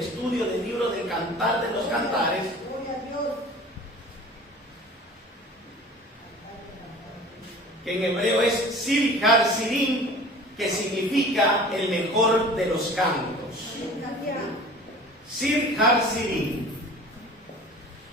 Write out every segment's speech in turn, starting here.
estudio del libro del Cantar de los Cantares, que en hebreo es Sir Har-Sirim, que significa el mejor de los cantos. Sir Har-Sirim.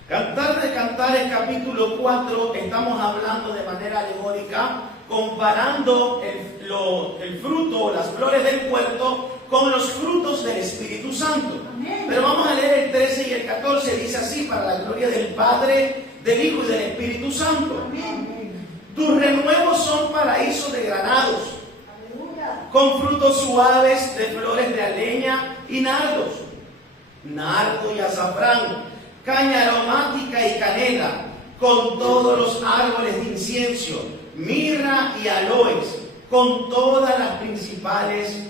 Cantar de Cantares, capítulo 4, estamos hablando de manera alegórica, comparando el fruto, las flores del huerto, con los frutos del Espíritu Santo. Pero vamos a leer el 13 y el 14, dice así: para la gloria del Padre, del Hijo y del Espíritu Santo. Tus renuevos son paraísos de granados, con frutos suaves de flores de aleña y nardos, nardo y azafrán, caña aromática y canela, con todos los árboles de incienso, mirra y aloes, con todas las principales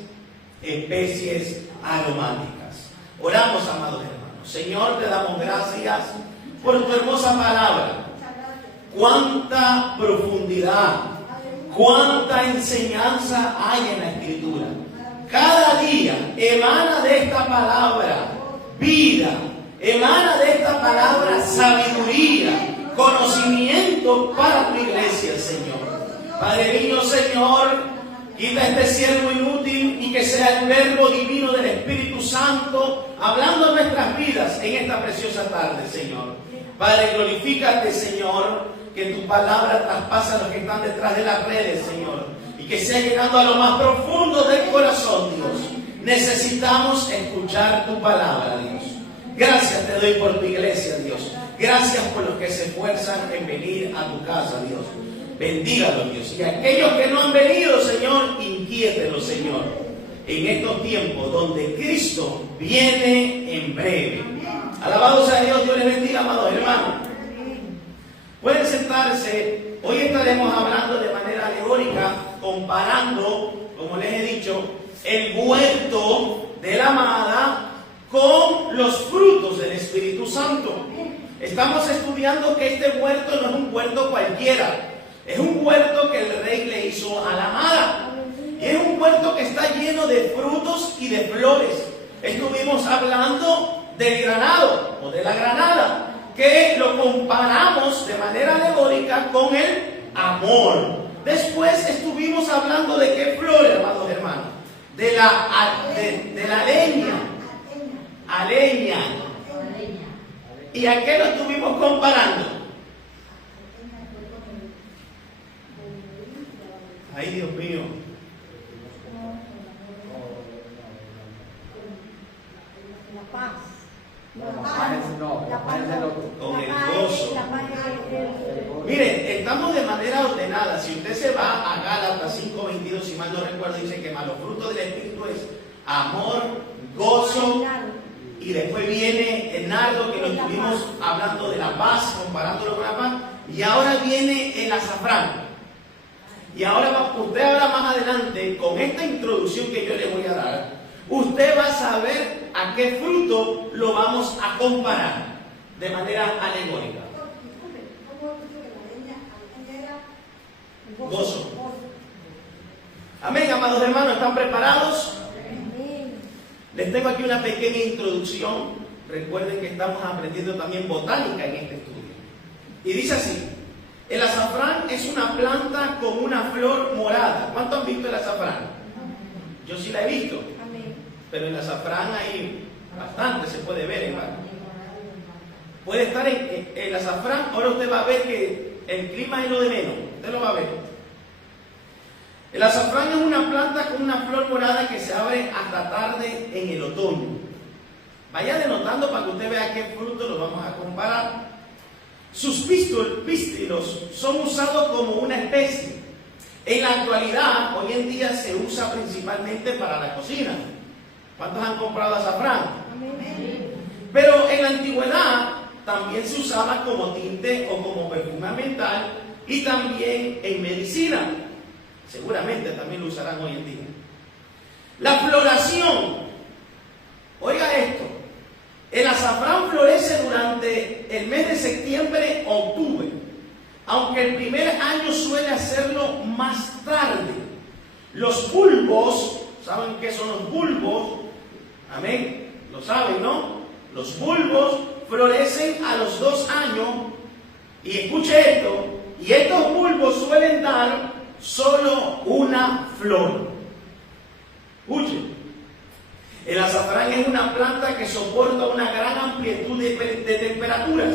especies aromáticas. Oramos, amados hermanos. Señor, te damos gracias por tu hermosa palabra. Cuánta profundidad, cuánta enseñanza hay en la Escritura. Cada día emana de esta palabra vida, emana de esta palabra sabiduría, conocimiento para tu iglesia, Señor. Padre mío, Señor, quita este siervo inútil y que sea el verbo divino del Espíritu Santo hablando en nuestras vidas en esta preciosa tarde, Señor. Padre, glorifícate, Señor, que tu palabra traspasa a los que están detrás de las redes, Señor, y que sea llegando a lo más profundo del corazón, Dios. Necesitamos escuchar tu palabra, Dios. Gracias te doy por tu iglesia, Dios. Gracias por los que se esfuerzan en venir a tu casa, Dios. Bendígalos, Dios. Y aquellos que no han venido, Señor, inquiételos, Señor, en estos tiempos donde Cristo viene en breve. Alabado sea Dios. Dios les bendiga, amados hermanos. Pueden sentarse. Hoy estaremos hablando de manera alegórica, comparando, como les he dicho, el huerto de la amada con los frutos del Espíritu Santo. Estamos estudiando que este huerto no es un huerto cualquiera. Es un huerto que el rey le hizo a la amada. Y es un huerto que está lleno de frutos y de flores. Estuvimos hablando del granado o de la granada, que lo comparamos de manera alegórica con el amor. Después estuvimos hablando de qué flores, amados hermanos, de la aleña. ¿Y a qué lo estuvimos comparando? Ay, Dios mío. La paz. Con el gozo. Miren, estamos de manera ordenada. Si usted se va a Gálatas 5:22, si mal no recuerdo, dice que más los frutos del Espíritu es amor, gozo, y después viene el nardo, que lo estuvimos hablando de la paz, comparándolo con la paz, y ahora viene el azafrán. Y ahora usted habla más adelante, con esta introducción que yo le voy a dar, usted va a saber a qué fruto lo vamos a comparar de manera alegórica. Gozo. Amén, amados hermanos, ¿están preparados? Les tengo aquí una pequeña introducción. Recuerden que estamos aprendiendo también botánica en este estudio. Y dice así: el azafrán es una planta con una flor morada. ¿Cuánto han visto el azafrán? Yo sí la he visto. Pero el azafrán hay bastante, se puede ver, hermano. Puede estar en el azafrán. Ahora usted va a ver que el clima es lo de menos. Usted lo va a ver. El azafrán es una planta con una flor morada que se abre hasta tarde en el otoño. Vaya denotando para que usted vea qué fruto lo vamos a comparar. Sus pístilos son usados como una especie. En la actualidad, hoy en día se usa principalmente para la cocina. ¿Cuántos han comprado azafrán? Pero en la antigüedad también se usaba como tinte o como perfume ambiental y también en medicina. Seguramente también lo usarán hoy en día. La floración. Oiga esto. El azafrán florece durante el mes de septiembre o octubre, aunque el primer año suele hacerlo más tarde. Los bulbos, ¿saben qué son los bulbos? Amén. lo saben, ¿no? Los bulbos florecen a los 2 años. Y escuche esto, y estos bulbos suelen dar solo una flor. Escuche, el azafrán es una planta que soporta una gran amplitud de temperaturas.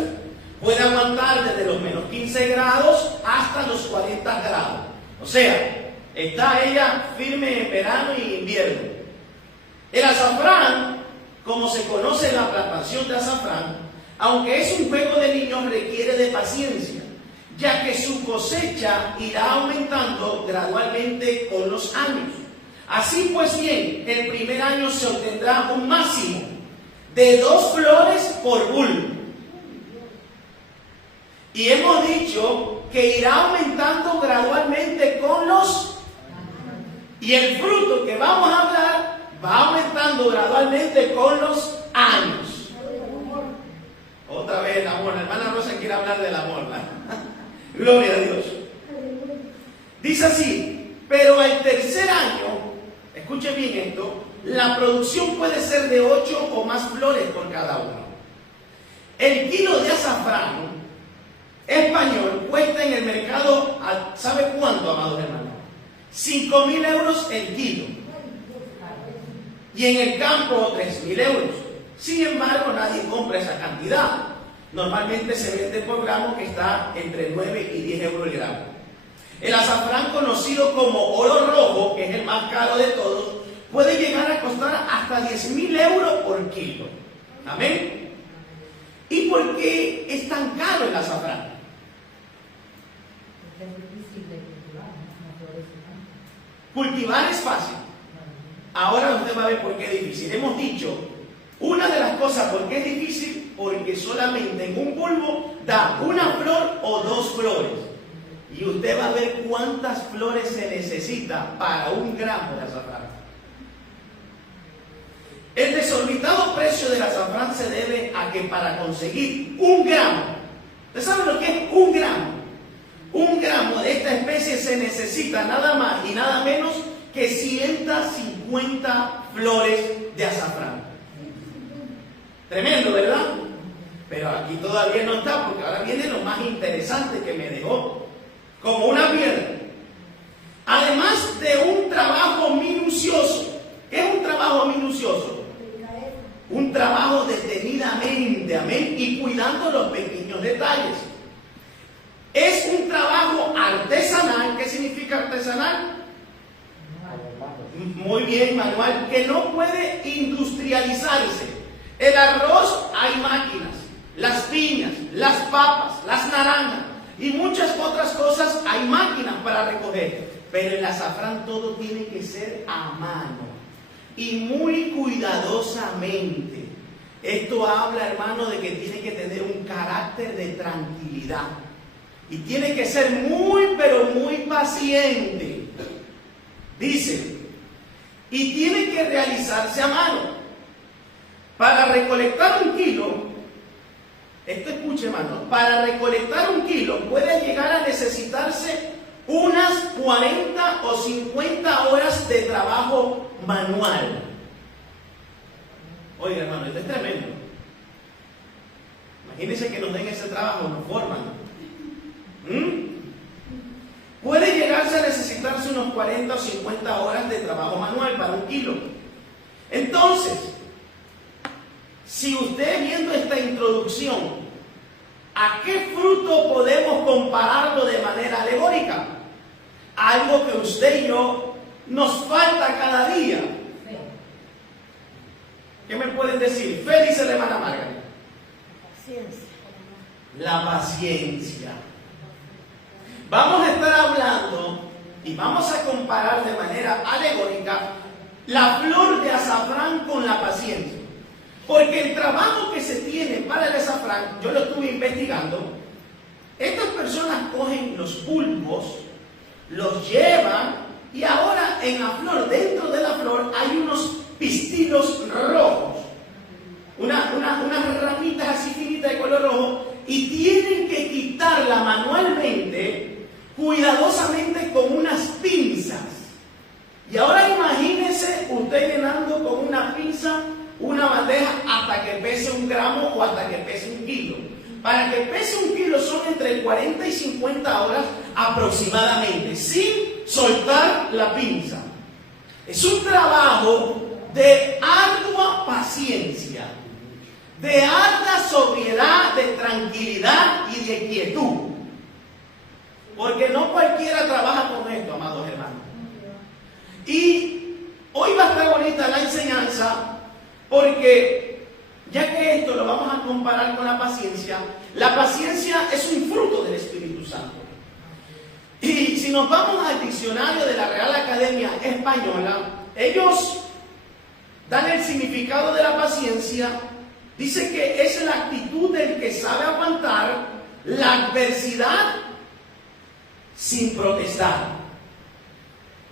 Puede aguantar desde los menos 15 grados hasta los 40 grados. O sea, está ella firme en verano y en invierno. El azafrán, como se conoce la plantación de azafrán, aunque es un juego de niños, requiere de paciencia, ya que su cosecha irá aumentando gradualmente con los años. Así pues bien, el primer año se obtendrá un máximo de 2 flores por bulbo. Y hemos dicho que irá aumentando gradualmente con los... Y el fruto que vamos a hablar va aumentando gradualmente con los años. Otra vez el amor. La hermana Rosa quiere hablar del amor, ¿verdad? Gloria a Dios. Dice así, pero al tercer año, escuche bien esto, la producción puede ser de 8 o más flores por cada uno. El kilo de azafrán español cuesta en el mercado, ¿sabe cuánto, amados hermanos? 5.000 euros el kilo. Y en el campo 3.000 euros. Sin embargo, nadie compra esa cantidad. Normalmente se vende por gramo, que está entre 9 y 10 euros el gramo. El azafrán, conocido como oro rojo, que es el más caro de todos, puede llegar a costar hasta 10.000 euros por kilo. ¿Amén? ¿Y por qué es tan caro el azafrán? Cultivar es fácil. Ahora usted va a ver por qué es difícil. Hemos dicho, una de las cosas por qué es difícil, porque solamente en un bulbo da una flor o 2 flores. Y usted va a ver cuántas flores se necesita para 1 gramo de azafrán. El desorbitado precio del azafrán se debe a que para conseguir 1 gramo, ¿usted sabe lo que es 1 gramo? 1 gramo de esta especie se necesita nada más y nada menos que 150 flores de azafrán. Tremendo, ¿verdad? Pero aquí todavía no está, porque ahora viene lo más interesante que me dejó como una piedra. Además de un trabajo minucioso. ¿Qué es un trabajo minucioso? Un trabajo detenidamente, amén, y cuidando los pequeños detalles. Es un trabajo artesanal. ¿Qué significa artesanal? Muy bien, manual, que no puede industrializarse. El arroz hay máquinas, las piñas, las papas, las naranjas y muchas otras cosas hay máquinas para recoger. Pero el azafrán todo tiene que ser a mano y muy cuidadosamente. Esto habla, hermano, de que tiene que tener un carácter de tranquilidad. Y tiene que ser muy, pero muy paciente. Dice, y tiene que realizarse a mano. Para recolectar 1 kilo, esto escuche, hermano, para recolectar 1 kilo puede llegar a necesitarse unas 40 o 50 horas de trabajo manual. Oiga, hermano, esto es tremendo. Imagínense que nos den ese trabajo, nos forman. Puede llegarse a necesitarse unos 40 o 50 horas de trabajo manual para 1 kilo. Entonces, si usted viendo esta introducción, ¿a qué fruto podemos compararlo de manera alegórica? Algo que usted y yo nos falta cada día. ¿Qué me pueden decir? Fe, dice la hermana Margarita. Paciencia. La paciencia. Vamos a estar hablando y vamos a comparar de manera alegórica la flor de azafrán con la paciencia. Porque el trabajo que se tiene para el azafrán, yo lo estuve investigando, estas personas cogen los bulbos, los llevan y ahora en la flor, dentro de la flor, hay unos pistilos rojos, unas ramitas así finitas de color rojo, y tienen que quitarla manualmente, cuidadosamente con unas pinzas. Y ahora imagínese usted llenando con una pinza una bandeja que pese 1 gramo o hasta que pese 1 kilo. Para que pese 1 kilo son entre 40 y 50 horas aproximadamente, sin soltar la pinza. Es un trabajo de ardua paciencia, de alta sobriedad, de tranquilidad y de quietud. Porque no cualquiera trabaja con esto, amados hermanos. Y hoy va a estar bonita la enseñanza, porque ya que esto lo vamos a comparar con la paciencia es un fruto del Espíritu Santo. Y si nos vamos al diccionario de la Real Academia Española, ellos dan el significado de la paciencia. Dice que es la actitud del que sabe aguantar la adversidad sin protestar.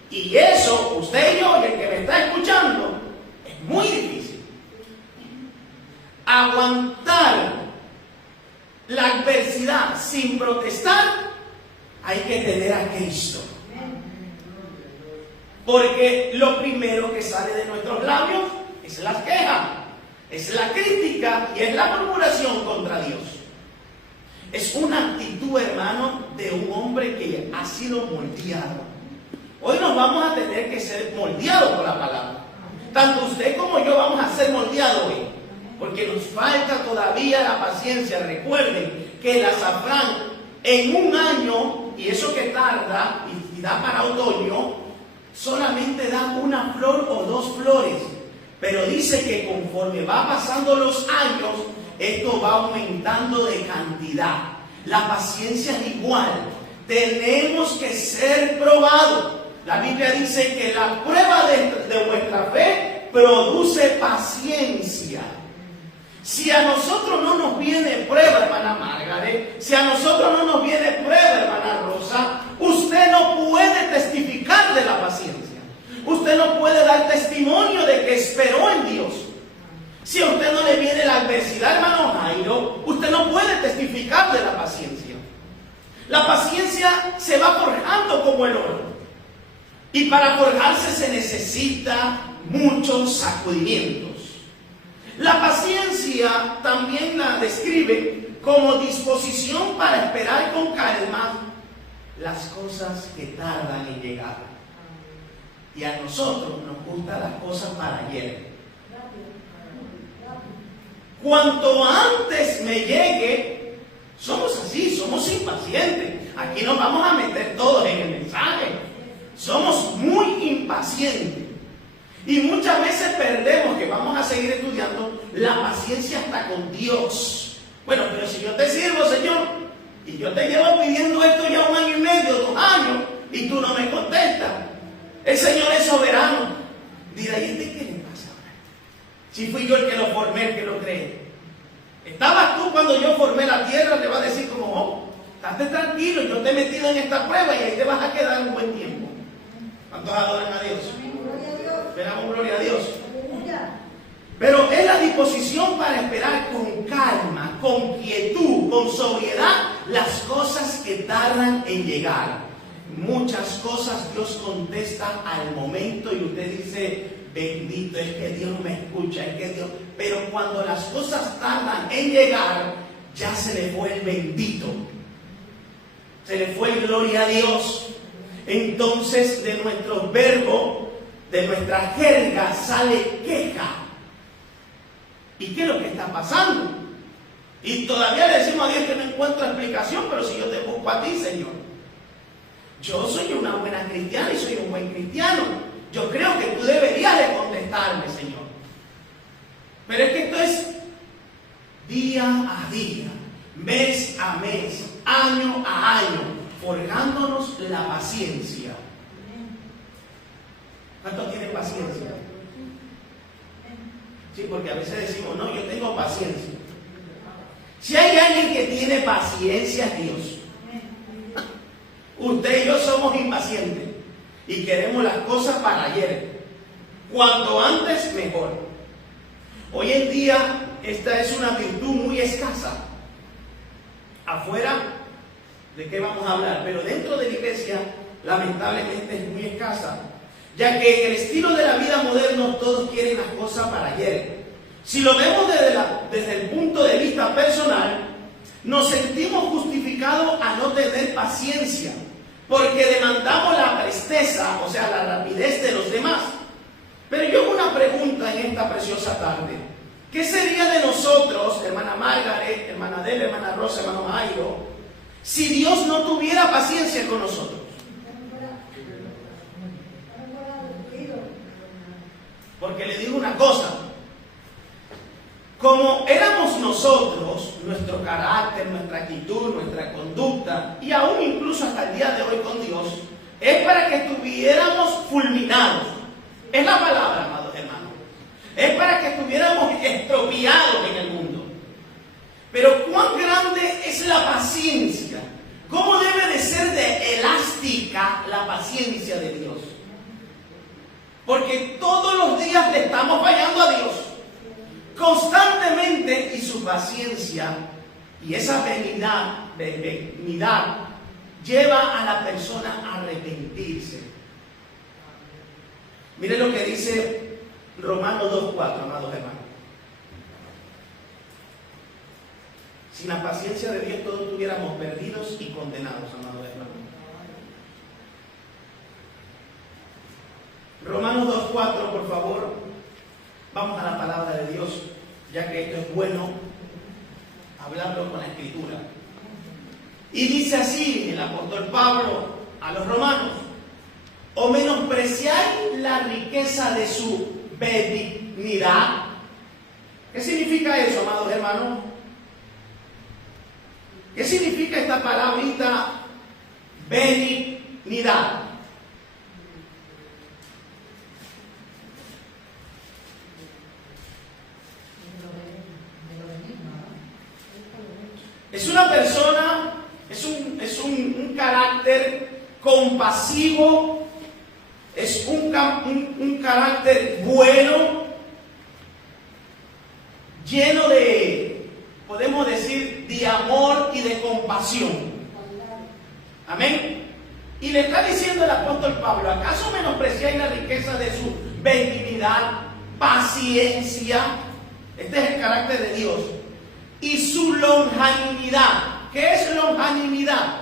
Y eso, usted y yo, y el que me está escuchando, es muy difícil. Aguantar la adversidad sin protestar, hay que tener a Cristo. Porque lo primero que sale de nuestros labios es la queja, es la crítica y es la murmuración contra Dios. Es una actitud, hermano, de un hombre que ha sido moldeado. Hoy nos vamos a tener que ser moldeados por la palabra. Tanto usted como yo vamos a ser moldeados hoy, porque nos falta todavía la paciencia. Recuerden que el azafrán en 1 año, y eso que tarda y da para otoño, solamente da 1 flor o 2 flores. Pero dice que conforme va pasando los años, esto va aumentando de cantidad. La paciencia es igual. Tenemos que ser probados. La Biblia dice que la prueba de vuestra fe produce paciencia. Si a nosotros no nos viene prueba, hermana Margaret, si a nosotros no nos viene prueba, hermana Rosa, usted no puede testificar de la paciencia. Usted no puede dar testimonio de que esperó en Dios. Si a usted no le viene la adversidad, hermano Jairo, usted no puede testificar de la paciencia. La paciencia se va forjando como el oro. Y para forjarse se necesita muchos sacudimientos. La paciencia también la describe como disposición para esperar con calma las cosas que tardan en llegar. Y a nosotros nos gustan las cosas para ayer. Cuanto antes me llegue, somos así, somos impacientes. Aquí nos vamos a meter todos en el mensaje. Somos muy impacientes. Y muchas veces perdemos, que vamos a seguir estudiando, la paciencia hasta con Dios. Bueno, pero si yo te sirvo, Señor, y yo te llevo pidiendo esto ya 1 año y medio, 2 años, y tú no me contestas. El Señor es soberano. Dirá, ¿y este qué le pasa? Si fui yo el que lo formé, el que lo creé. Estabas tú cuando yo formé la tierra, le va a decir como, oh, estate tranquilo, yo te he metido en esta prueba y ahí te vas a quedar un buen tiempo. ¿Cuántos adoran a Dios? Esperamos gloria a Dios. Pero es la disposición para esperar con calma, con quietud, con sobriedad, las cosas que tardan en llegar. Muchas cosas Dios contesta al momento y usted dice, bendito, es que Dios me escucha, es que Dios... Pero cuando las cosas tardan en llegar, ya se le fue el bendito. Se le fue el gloria a Dios. Entonces de nuestros verbos, de nuestra jerga sale queja. ¿Y qué es lo que está pasando? Y todavía le decimos a Dios que no encuentro explicación, pero si yo te busco a ti, Señor. Yo soy una buena cristiana y soy un buen cristiano. Yo creo que tú deberías de contestarme, Señor. Pero es que esto es día a día, mes a mes, año a año, forjándonos la paciencia. ¿Cuántos tienen paciencia? Sí, porque a veces decimos, no, yo tengo paciencia. Si hay alguien que tiene paciencia, es Dios. Usted y yo somos impacientes y queremos las cosas para ayer. Cuanto antes, mejor. Hoy en día, esta es una virtud muy escasa. Afuera, ¿de qué vamos a hablar? Pero dentro de la iglesia, lamentablemente es muy escasa. Ya que en el estilo de la vida moderno todos quieren las cosas para ayer. Si lo vemos desde el punto de vista personal, nos sentimos justificados a no tener paciencia, porque demandamos la presteza, o sea, la rapidez de los demás. Pero yo hago una pregunta en esta preciosa tarde. ¿Qué sería de nosotros, hermana Margaret, hermana Adela, hermana Rosa, hermano Jairo, si Dios no tuviera paciencia con nosotros? Porque le digo una cosa, como éramos nosotros, nuestro carácter, nuestra actitud, nuestra conducta, y aún incluso hasta el día de hoy con Dios, es para que estuviéramos fulminados. Es la palabra, amados hermanos. Es para que estuviéramos estropeados en el mundo. Pero cuán grande es la paciencia. ¿Cómo debe de ser de elástica la paciencia de Dios? Porque todos los días le estamos fallando a Dios. Constantemente, y su paciencia y esa benignidad lleva a la persona a arrepentirse. Mire lo que dice Romanos 2:4, amados hermanos. Sin la paciencia de Dios todos estuviéramos perdidos y condenados, amados hermanos. Romanos 2:4, por favor. Vamos a la palabra de Dios, ya que esto es bueno hablarlo con la Escritura. Y dice así el apóstol Pablo a los romanos: ¿o menospreciáis la riqueza de su benignidad? ¿Qué significa eso, amados hermanos? ¿Qué significa esta palabrita benignidad? Es una persona, es un carácter compasivo, es un carácter bueno, lleno de, podemos decir, de amor y de compasión. Amén. Y le está diciendo el apóstol Pablo: ¿acaso menospreciáis la riqueza de su benignidad, paciencia? Este es el carácter de Dios. Y su longanimidad. ¿Qué es longanimidad?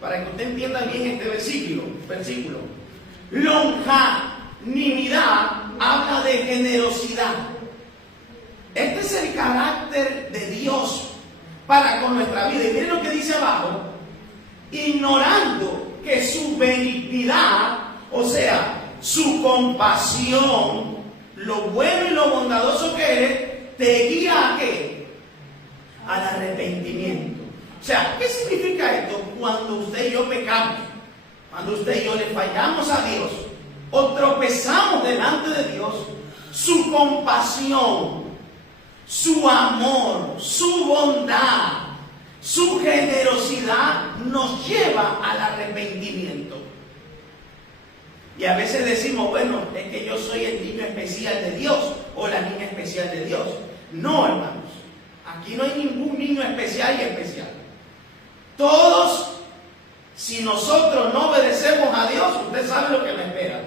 Para que usted entienda bien este versículo. Longanimidad habla de generosidad. Este es el carácter de Dios para con nuestra vida. Y miren lo que dice abajo: ignorando que su benignidad, o sea, su compasión, lo bueno y lo bondadoso que es, te guía a ¿qué? Al arrepentimiento. O sea, ¿qué significa esto? Cuando usted y yo pecamos, cuando usted y yo le fallamos a Dios o tropezamos delante de Dios, su compasión, su amor, su bondad, su generosidad nos lleva al arrepentimiento. Y a veces decimos: bueno, es que yo soy el niño especial de Dios o la niña especial de Dios. No, hermanos. Aquí no hay ningún niño especial y especial. Todos, si nosotros no obedecemos a Dios, usted sabe lo que me espera.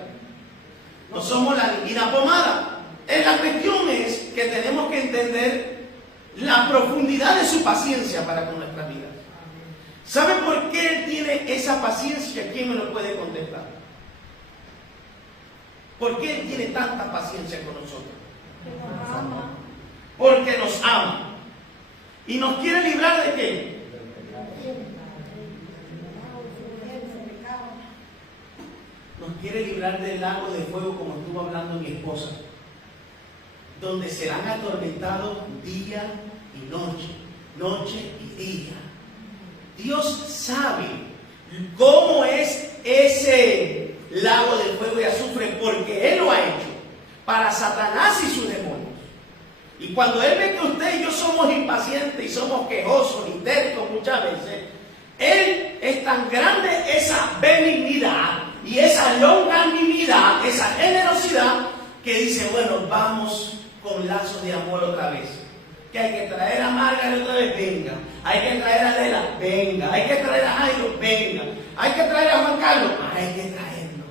No somos la divina pomada. La cuestión es que tenemos que entender la profundidad de su paciencia para con nuestras vidas. ¿Sabe por qué Él tiene esa paciencia? ¿Quién me lo puede contestar? ¿Por qué Él tiene tanta paciencia con nosotros? Porque nos ama. ¿Y nos quiere librar de qué? Nos quiere librar del lago de fuego, como estuvo hablando mi esposa, donde serán atormentados día y noche, noche y día. Dios sabe cómo es ese lago de fuego y azufre, porque Él lo ha hecho para Satanás y sus demonios. Y cuando Él ve que usted y yo somos impacientes y somos quejosos y tercos muchas veces, Él es tan grande esa benignidad y esa longanimidad, esa generosidad, que dice: bueno, vamos con lazos de amor otra vez. Que hay que traer a Margaret otra vez, venga. Hay que traer a Adela, venga. Hay que traer a Jairo, venga. Hay que traer a Juan Carlos, hay que traerlo.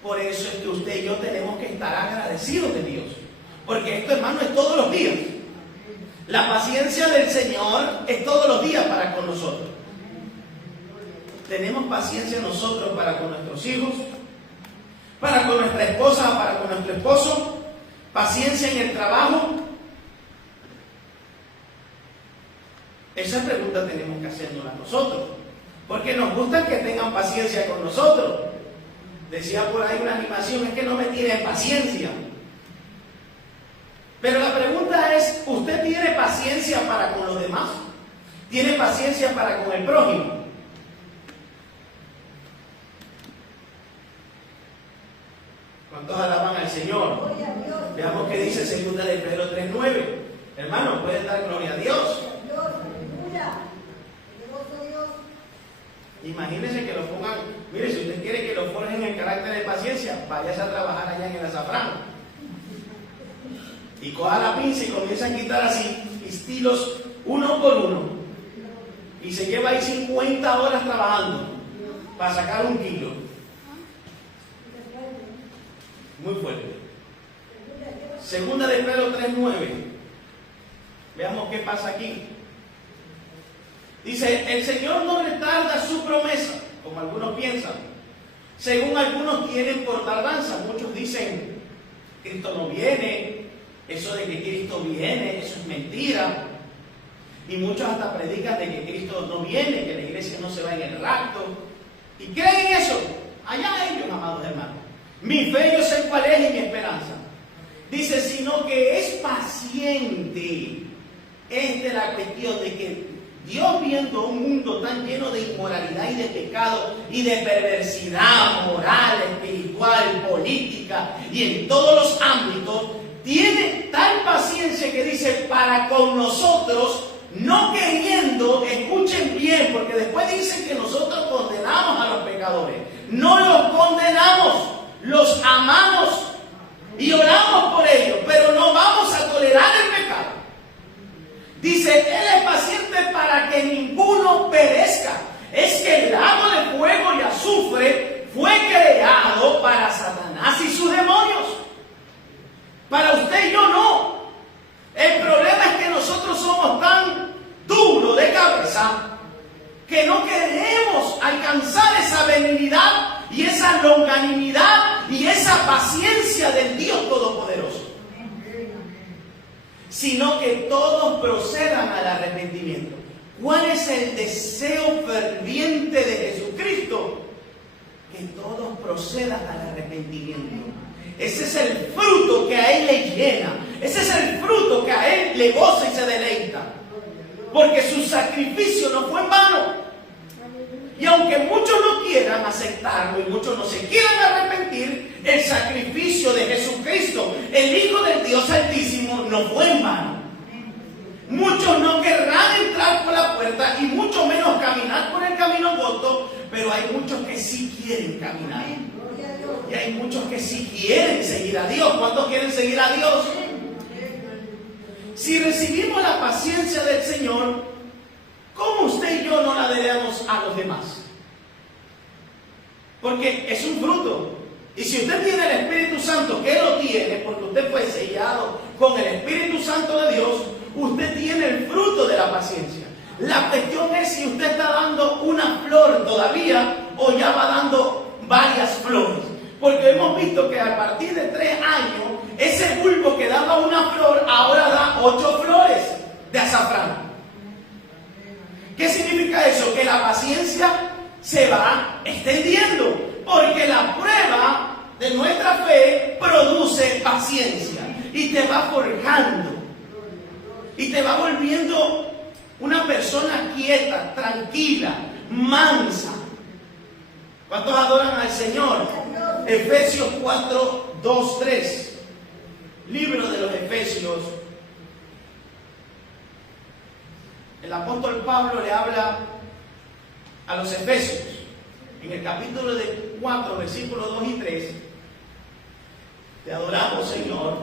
Por eso es que usted y yo tenemos que estar agradecidos de Dios. Porque esto, hermano, es todos los días. La paciencia del Señor es todos los días para con nosotros. Tenemos paciencia nosotros para con nuestros hijos, para con nuestra esposa, para con nuestro esposo, paciencia en el trabajo. Esa pregunta tenemos que hacernos nosotros, porque nos gusta que tengan paciencia con nosotros. Decía por ahí una animación, es que no me tienen paciencia. Pero la pregunta es, ¿usted tiene paciencia para con los demás? ¿Tiene paciencia para con el prójimo? ¿Cuántos alaban al Señor? Veamos qué dice 2 de Pedro 3:9. Hermano, puede dar gloria a Dios. Imagínense que lo pongan, mire, si usted quiere que lo forjen el carácter de paciencia, váyase a trabajar allá en el azafrán. Y coja la pinza y comienza a quitar así pistilos uno por uno. Y se lleva ahí 50 horas trabajando para sacar 1 kilo. Muy fuerte. 2 de Pedro 3:9. Veamos qué pasa aquí. Dice, el Señor no retarda su promesa, como algunos piensan. Según algunos tienen por tardanza. Muchos dicen, Cristo no viene. Eso de que Cristo viene, eso es mentira. Y muchos hasta predican de que Cristo no viene, que la iglesia no se va en el rapto. ¿Y creen eso? Allá ellos, amados hermanos. Mi fe yo sé cuál es y mi esperanza. Dice, sino que es paciente. Es de la cuestión de que Dios, viendo un mundo tan lleno de inmoralidad y de pecado y de perversidad moral, espiritual, política y en todos los ámbitos, tiene tal paciencia que dice para con nosotros, no queriendo, escuchen bien, porque después dicen que nosotros condenamos a los pecadores. No los condenamos, los amamos y oramos por ellos, pero no vamos a tolerar el pecado. Dice, Él es paciente para que ninguno perezca. Es que el lago de fuego y azufre fue creado para Satanás y sus demonios. Para usted y yo no. El problema es que nosotros somos tan duros de cabeza que no queremos alcanzar esa benignidad y esa longanimidad y esa paciencia del Dios Todopoderoso. Sino que todos procedan al arrepentimiento. ¿Cuál es el deseo ferviente de Jesucristo? Que todos procedan al arrepentimiento. Ese es el fruto que a Él le llena. Ese es el fruto que a Él le goza y se deleita. Porque su sacrificio no fue en vano. Y aunque muchos no quieran aceptarlo y muchos no se quieran arrepentir, el sacrificio de Jesucristo, el Hijo del Dios Altísimo, no fue en vano. Muchos no querrán entrar por la puerta y mucho menos caminar por el camino angosto, pero hay muchos que sí quieren caminar. Y hay muchos que sí quieren seguir a Dios. ¿Cuántos quieren seguir a Dios? Si recibimos la paciencia del Señor, ¿cómo usted y yo no la debemos a los demás? Porque es un fruto. Y si usted tiene el Espíritu Santo, que lo tiene, porque usted fue sellado con el Espíritu Santo de Dios, usted tiene el fruto de la paciencia. La cuestión es si usted está dando una flor todavía o ya va dando varias flores. Porque hemos visto que a partir de 3 años, ese bulbo que daba una flor, ahora da 8 flores de azafrán. ¿Qué significa eso? Que la paciencia se va extendiendo. Porque la prueba de nuestra fe produce paciencia. Y te va forjando. Y te va volviendo una persona quieta, tranquila, mansa. ¿Cuántos adoran al Señor? Efesios 4, 2, 3. Libro de los Efesios. El apóstol Pablo le habla a los Efesios en el capítulo 4, versículos 2 y 3. Te adoramos, Señor,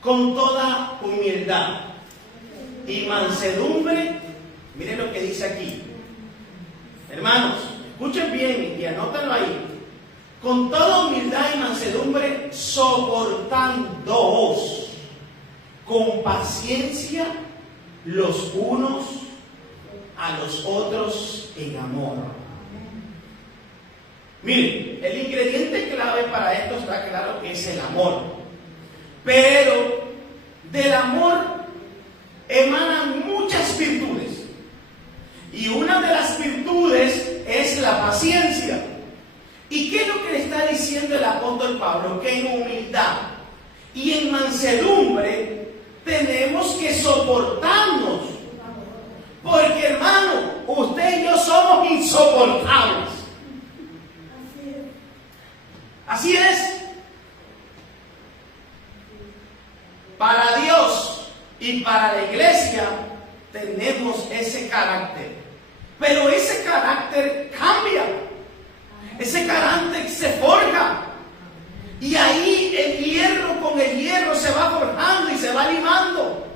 con toda humildad y mansedumbre. Miren lo que dice aquí. Hermanos, escuchen bien y anótenlo ahí. con toda humildad y mansedumbre, soportándoos con paciencia los unos a los otros en amor. Miren, el ingrediente clave para esto está claro que es el amor. Pero del amor emanan muchas virtudes. Y una de las virtudes es la paciencia. ¿Y qué es lo que le está diciendo el apóstol Pablo? Que en humildad y en mansedumbre tenemos que soportarnos. Porque, hermano, usted y yo somos insoportables. Así es. Para Dios y para la iglesia tenemos ese carácter. Pero ese carácter cambia. Ese carácter se forja. Y ahí el hierro con el hierro se va forjando y se va limando.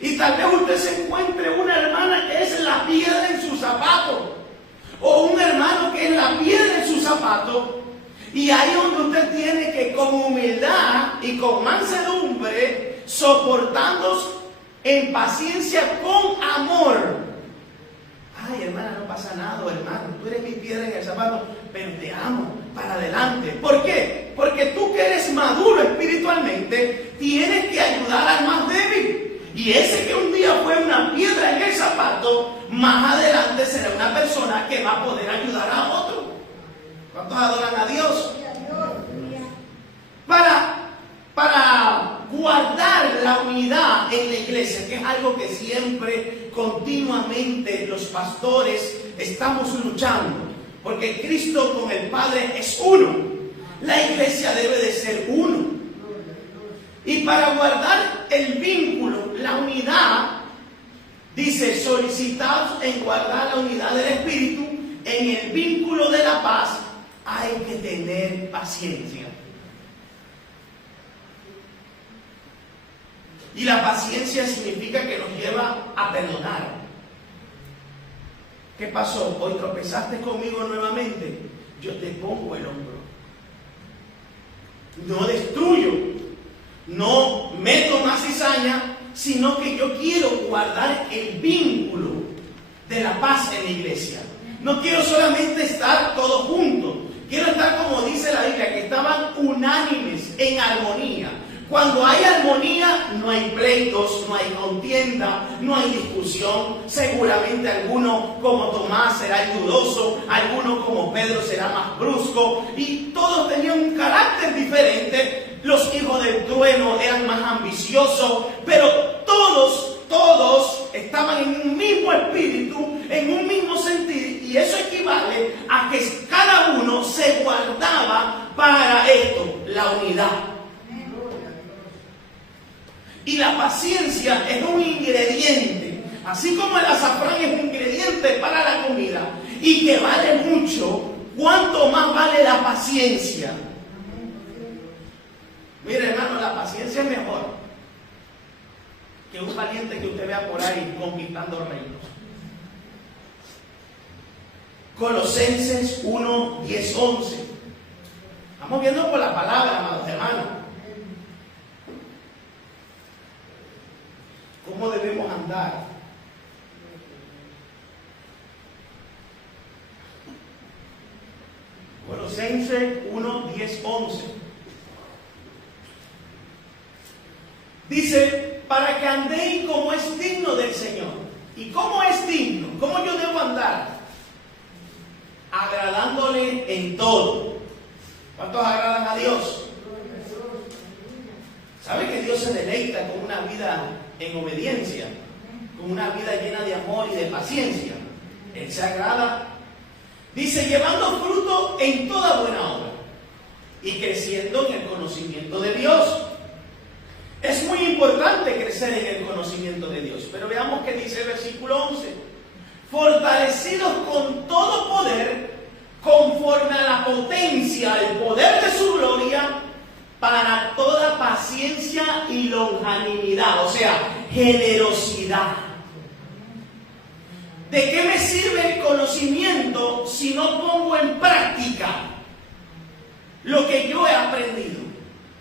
Y tal vez usted se encuentre una hermana que es la piedra en su zapato. O un hermano que es la piedra en su zapato. Y ahí donde usted tiene que con humildad y con mansedumbre, soportándose en paciencia con amor. Ay, hermana, no pasa nada, hermano. Tú eres mi piedra en el zapato, pero te amo para adelante. ¿Por qué? Porque tú que eres maduro espiritualmente, tienes que ayudar al más débil. Y ese que un día fue una piedra en el zapato, más adelante será una persona que va a poder ayudar a otro. ¿Cuántos adoran a Dios? Para guardar la unidad en la iglesia, que es algo que siempre, continuamente, los pastores estamos luchando. Porque Cristo con el Padre es uno. La iglesia debe de ser uno. Y para guardar el vínculo, la unidad, dice, solicitados en guardar la unidad del Espíritu, en el vínculo de la paz, hay que tener paciencia. Y la paciencia significa que nos lleva a perdonar. ¿Qué pasó? Hoy tropezaste conmigo nuevamente. Yo te pongo el hombro. No destruyo. No meto más cizaña, sino que yo quiero guardar el vínculo de la paz en la iglesia. No quiero solamente estar todos juntos. Quiero estar, como dice la Biblia, que estaban unánimes, en armonía. Cuando hay armonía, no hay pleitos, no hay contienda, no hay discusión. Seguramente alguno como Tomás será dudoso, alguno como Pedro será más brusco. Y todos tenían un carácter diferente. Los hijos del trueno eran más ambiciosos, pero todos estaban en un mismo espíritu, en un mismo sentir. Y eso equivale a que cada uno se guardaba para esto, la unidad. Y la paciencia es un ingrediente, así como el azafrán es un ingrediente para la comida y que vale mucho, ¿cuánto más vale la paciencia? Mire, hermano, la paciencia es mejor que un valiente que usted vea por ahí conquistando reinos. Colosenses 1, 10, 11. Estamos viendo por la palabra, amados hermanos. ¿Cómo debemos andar? Colosenses 1, 10, 11. Dice, para que andéis como es digno del Señor. ¿Y cómo es digno? ¿Cómo yo debo andar? Agradándole en todo. ¿Cuántos agradan a Dios? ¿Sabe que Dios se deleita con una vida en obediencia, con una vida llena de amor y de paciencia? Él se agrada. Dice, llevando fruto en toda buena obra y creciendo en el conocimiento de Dios. Es muy importante crecer en el conocimiento de Dios, pero veamos qué dice el versículo 11. Fortalecidos con todo poder, conforme a la potencia, el poder de su gloria, para toda paciencia y longanimidad, o sea, generosidad. ¿De qué me sirve el conocimiento si no pongo en práctica lo que yo he aprendido.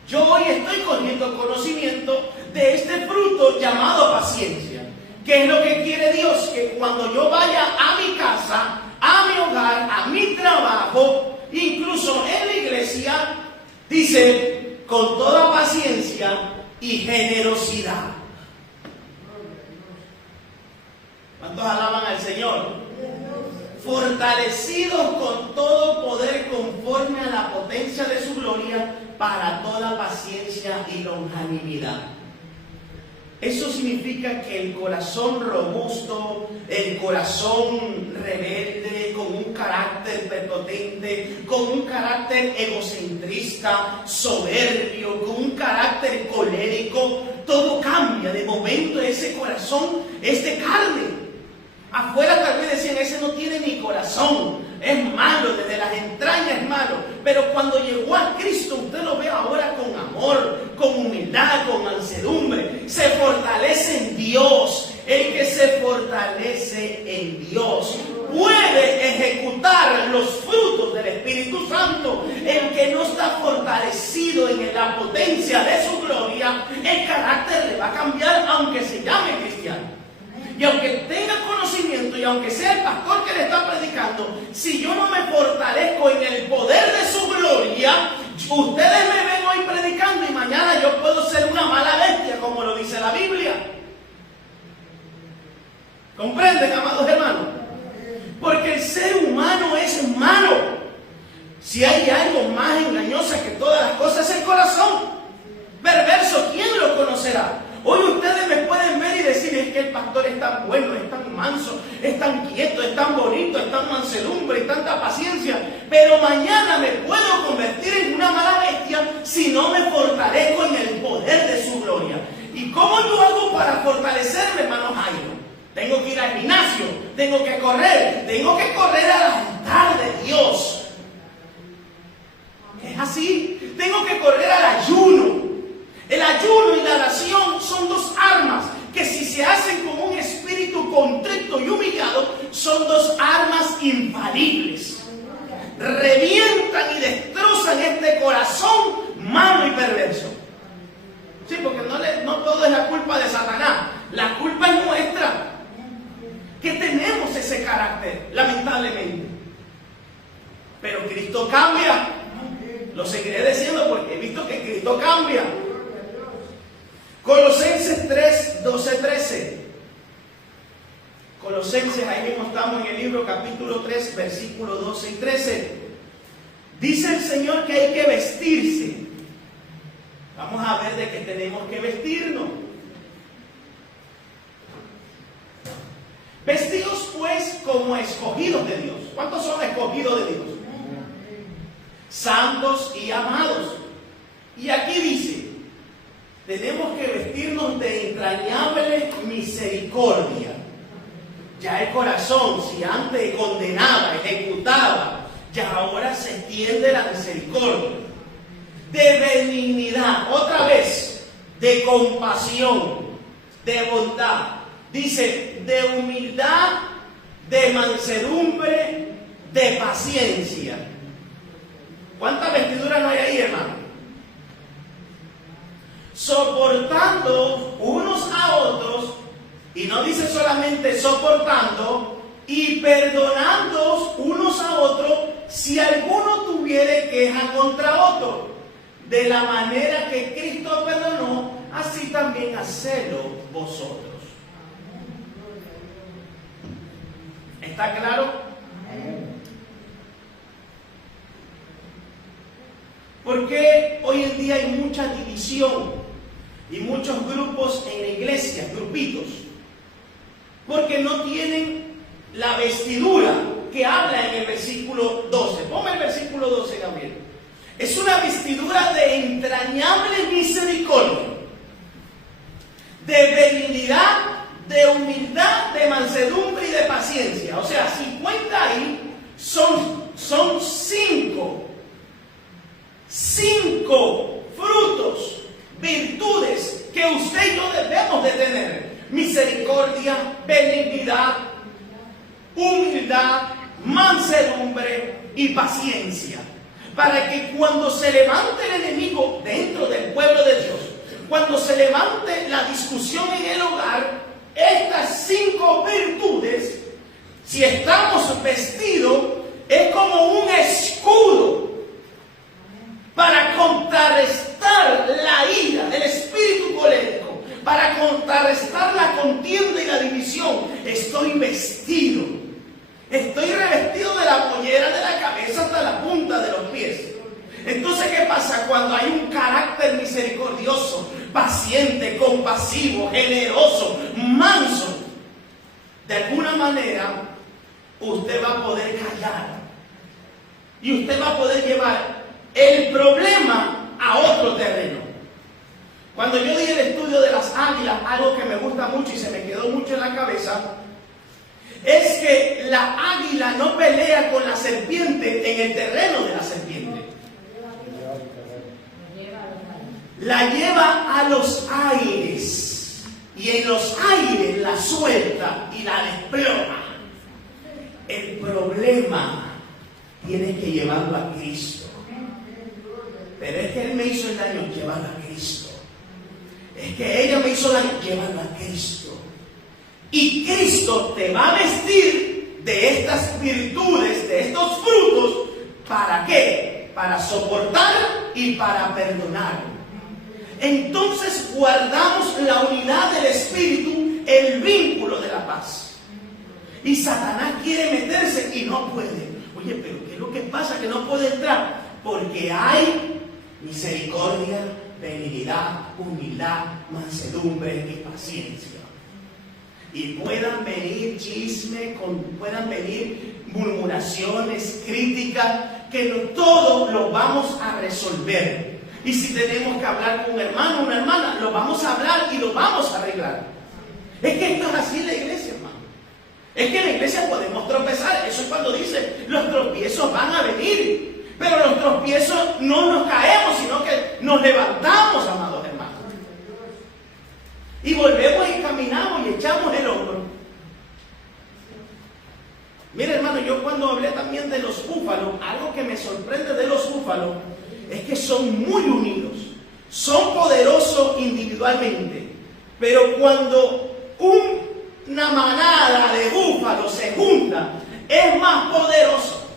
Yo hoy estoy cogiendo conocimiento de este fruto llamado paciencia. ¿Qué es lo que quiere Dios? Que cuando yo vaya a mi casa, a mi hogar, a mi trabajo, incluso en la iglesia, dice, con toda paciencia y generosidad. ¿Cuántos alaban al Señor? Fortalecidos con todo poder conforme a la potencia de su gloria, para toda paciencia y longanimidad. Eso significa que el corazón robusto, el corazón rebelde, con un carácter prepotente, con un carácter egocentrista, soberbio, con un carácter colérico, todo cambia. De momento ese corazón es de carne. Afuera tal vez decían, ese no tiene ni corazón, es malo, desde las entrañas es malo. Pero cuando llegó a Cristo, usted lo ve ahora con amor, con humildad, con mansedumbre. Se fortalece en Dios. El que se fortalece en Dios puede ejecutar los frutos del Espíritu Santo. El que no está fortalecido en la potencia de su gloria, el carácter le va a cambiar aunque se llame cristiano. Y aunque tenga conocimiento y aunque sea el pastor que le está predicando, si yo no me fortalezco en el poder de su gloria, ustedes me ven hoy predicando y mañana yo puedo ser una mala bestia, como lo dice la Biblia. ¿Comprenden, amados hermanos? Porque el ser humano es malo. Si hay algo más engañoso que todas las cosas, es el corazón perverso. ¿Quién lo conocerá? Hoy ustedes me pueden ver y decir, es que el pastor es tan bueno, es tan manso, es tan quieto, es tan bonito, es tan mansedumbre y tanta paciencia. Pero mañana me puedo convertir en una mala bestia si no me fortalezco en el poder de su gloria. ¿Y cómo yo hago para fortalecerme, hermano Jairo? Tengo que ir al gimnasio, tengo que correr al altar de Dios. Es así, tengo que correr al ayuno. El ayuno y la oración son dos armas que, si se hacen con un espíritu contrito y humillado, son dos armas infalibles. Revientan y destrozan este corazón malo y perverso. Sí, porque no todo es la culpa de Satanás. La culpa es nuestra, que tenemos ese carácter, lamentablemente. Pero Cristo cambia. Lo seguiré diciendo porque he visto que Cristo cambia. Colosenses 3, 12, 13. Colosenses, ahí mismo estamos en el libro capítulo 3, versículos 12 y 13. Dice el Señor que hay que vestirse. Vamos a ver de qué tenemos que vestirnos. Vestidos pues como escogidos de Dios. ¿Cuántos son escogidos de Dios? Santos y amados. Y aquí dice, tenemos que vestirnos de entrañable misericordia. Ya el corazón, si antes condenaba, ejecutaba, ya ahora se extiende la misericordia. De benignidad, otra vez, de compasión, de bondad. Dice, de humildad, de mansedumbre, de paciencia. ¿Cuántas vestiduras no hay ahí, hermano? Soportando unos a otros, y no dice solamente soportando, y perdonando unos a otros si alguno tuviere queja contra otro. De la manera que Cristo perdonó, así también hacedlo vosotros. ¿Está claro? ¿Por qué hoy en día hay mucha división y muchos grupos en la iglesia, grupitos? Porque no tienen la vestidura que habla en el versículo 12. Ponme el versículo 12, Gabriel. Es una vestidura de entrañable misericordia, de benignidad, de humildad, de mansedumbre y de paciencia. O sea, 50 ahí son 5 frutos, virtudes que usted y yo debemos de tener. Misericordia, benignidad, humildad, mansedumbre y paciencia. para que cuando se levante el enemigo dentro del pueblo de Dios, cuando se levante la discusión en el hogar, estas 5 virtudes, si estamos vestidos, es como un escudo para contrarrestar la ira del espíritu colérico, para contrarrestar la contienda y la división. Estoy vestido, estoy revestido de la pollera de la cabeza hasta la punta de los pies. Entonces, ¿qué pasa? Cuando hay un carácter misericordioso, paciente, compasivo, generoso, manso, de alguna manera usted va a poder callar y usted va a poder llevar el problema a otro terreno. Cuando yo di el estudio de las águilas, algo que me gusta mucho y se me quedó mucho en la cabeza, es que la águila no pelea con la serpiente en el terreno de la serpiente. La lleva a los aires y en los aires la suelta y la desploma. El problema tienes que llevarlo a Cristo. Pero es que Él me hizo el daño, llevarlo a Cristo. Es que ella me hizo daño, llevarlo a Cristo. Y Cristo te va a vestir de estas virtudes, de estos frutos. ¿Para qué? Para soportar y para perdonar. Entonces guardamos la unidad del Espíritu, el vínculo de la paz. Y Satanás quiere meterse y no puede. Oye, pero ¿qué es lo que pasa que no puede entrar? Porque hay misericordia, benignidad, humildad, mansedumbre y paciencia. Y puedan venir chisme, puedan venir murmuraciones, críticas, que todo lo vamos a resolver. Y si tenemos que hablar con un hermano o una hermana, lo vamos a hablar y lo vamos a arreglar. Es que esto es así en la iglesia, hermano. Es que en la iglesia podemos tropezar. Eso es cuando dice, los tropiezos van a venir. Pero los tropiezos no nos caemos, sino que nos levantamos, amados hermanos. Y volvemos y caminamos y echamos el hombro. Mira, hermano, yo cuando hablé también de los búfalos, algo que me sorprende de los búfalos es que son muy unidos, son poderosos individualmente, pero cuando una manada de búfalos se junta, es más poderoso.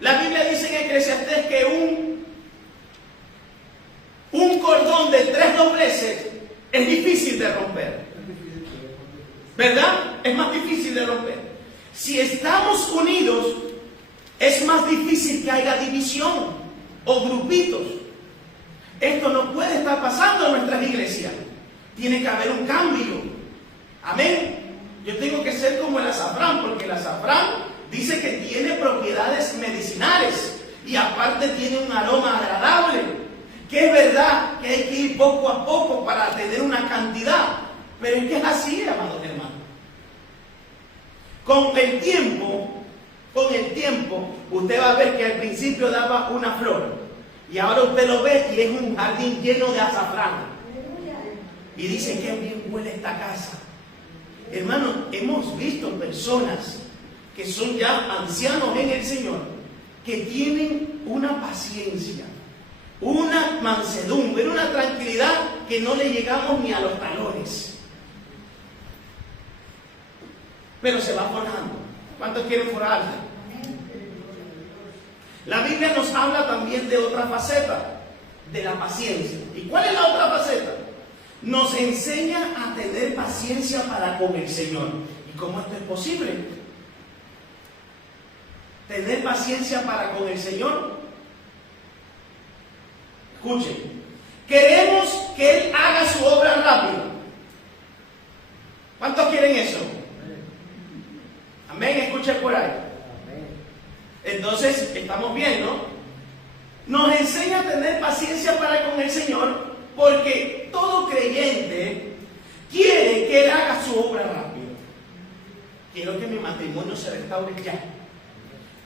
La Biblia dice en Eclesiastés que un cordón de 3 dobleces es difícil de romper, ¿verdad? Es más difícil de romper. Si estamos unidos, es más difícil que haya división o grupitos. Esto no puede estar pasando en nuestras iglesias. Tiene que haber un cambio. Amén. Yo tengo que ser como el azafrán, porque el azafrán dice que tiene propiedades medicinales y aparte tiene un aroma agradable. Que es verdad que hay que ir poco a poco para tener una cantidad. Pero es que es así, amados hermanos. Con el tiempo, usted va a ver que al principio daba una flor y ahora usted lo ve y es un jardín lleno de azafrán. Y dice, qué bien huele esta casa. Hermano, hemos visto personas que son ya ancianos en el Señor, que tienen una paciencia, una mansedumbre, una tranquilidad que no le llegamos ni a los talones. Pero se va forjando. ¿Cuántos quieren forjarse? La Biblia nos habla también de otra faceta, de la paciencia. ¿Y cuál es la otra faceta? Nos enseña a tener paciencia para con el Señor. ¿Y cómo esto es posible? Tener paciencia para con el Señor. Escuchen, queremos que Él haga su obra rápido. ¿Cuántos quieren eso? Amén, escuchen por ahí. Entonces, estamos bien, ¿no? Nos enseña a tener paciencia para con el Señor, porque todo creyente quiere que Él haga su obra rápido. Quiero que mi matrimonio se restaure ya.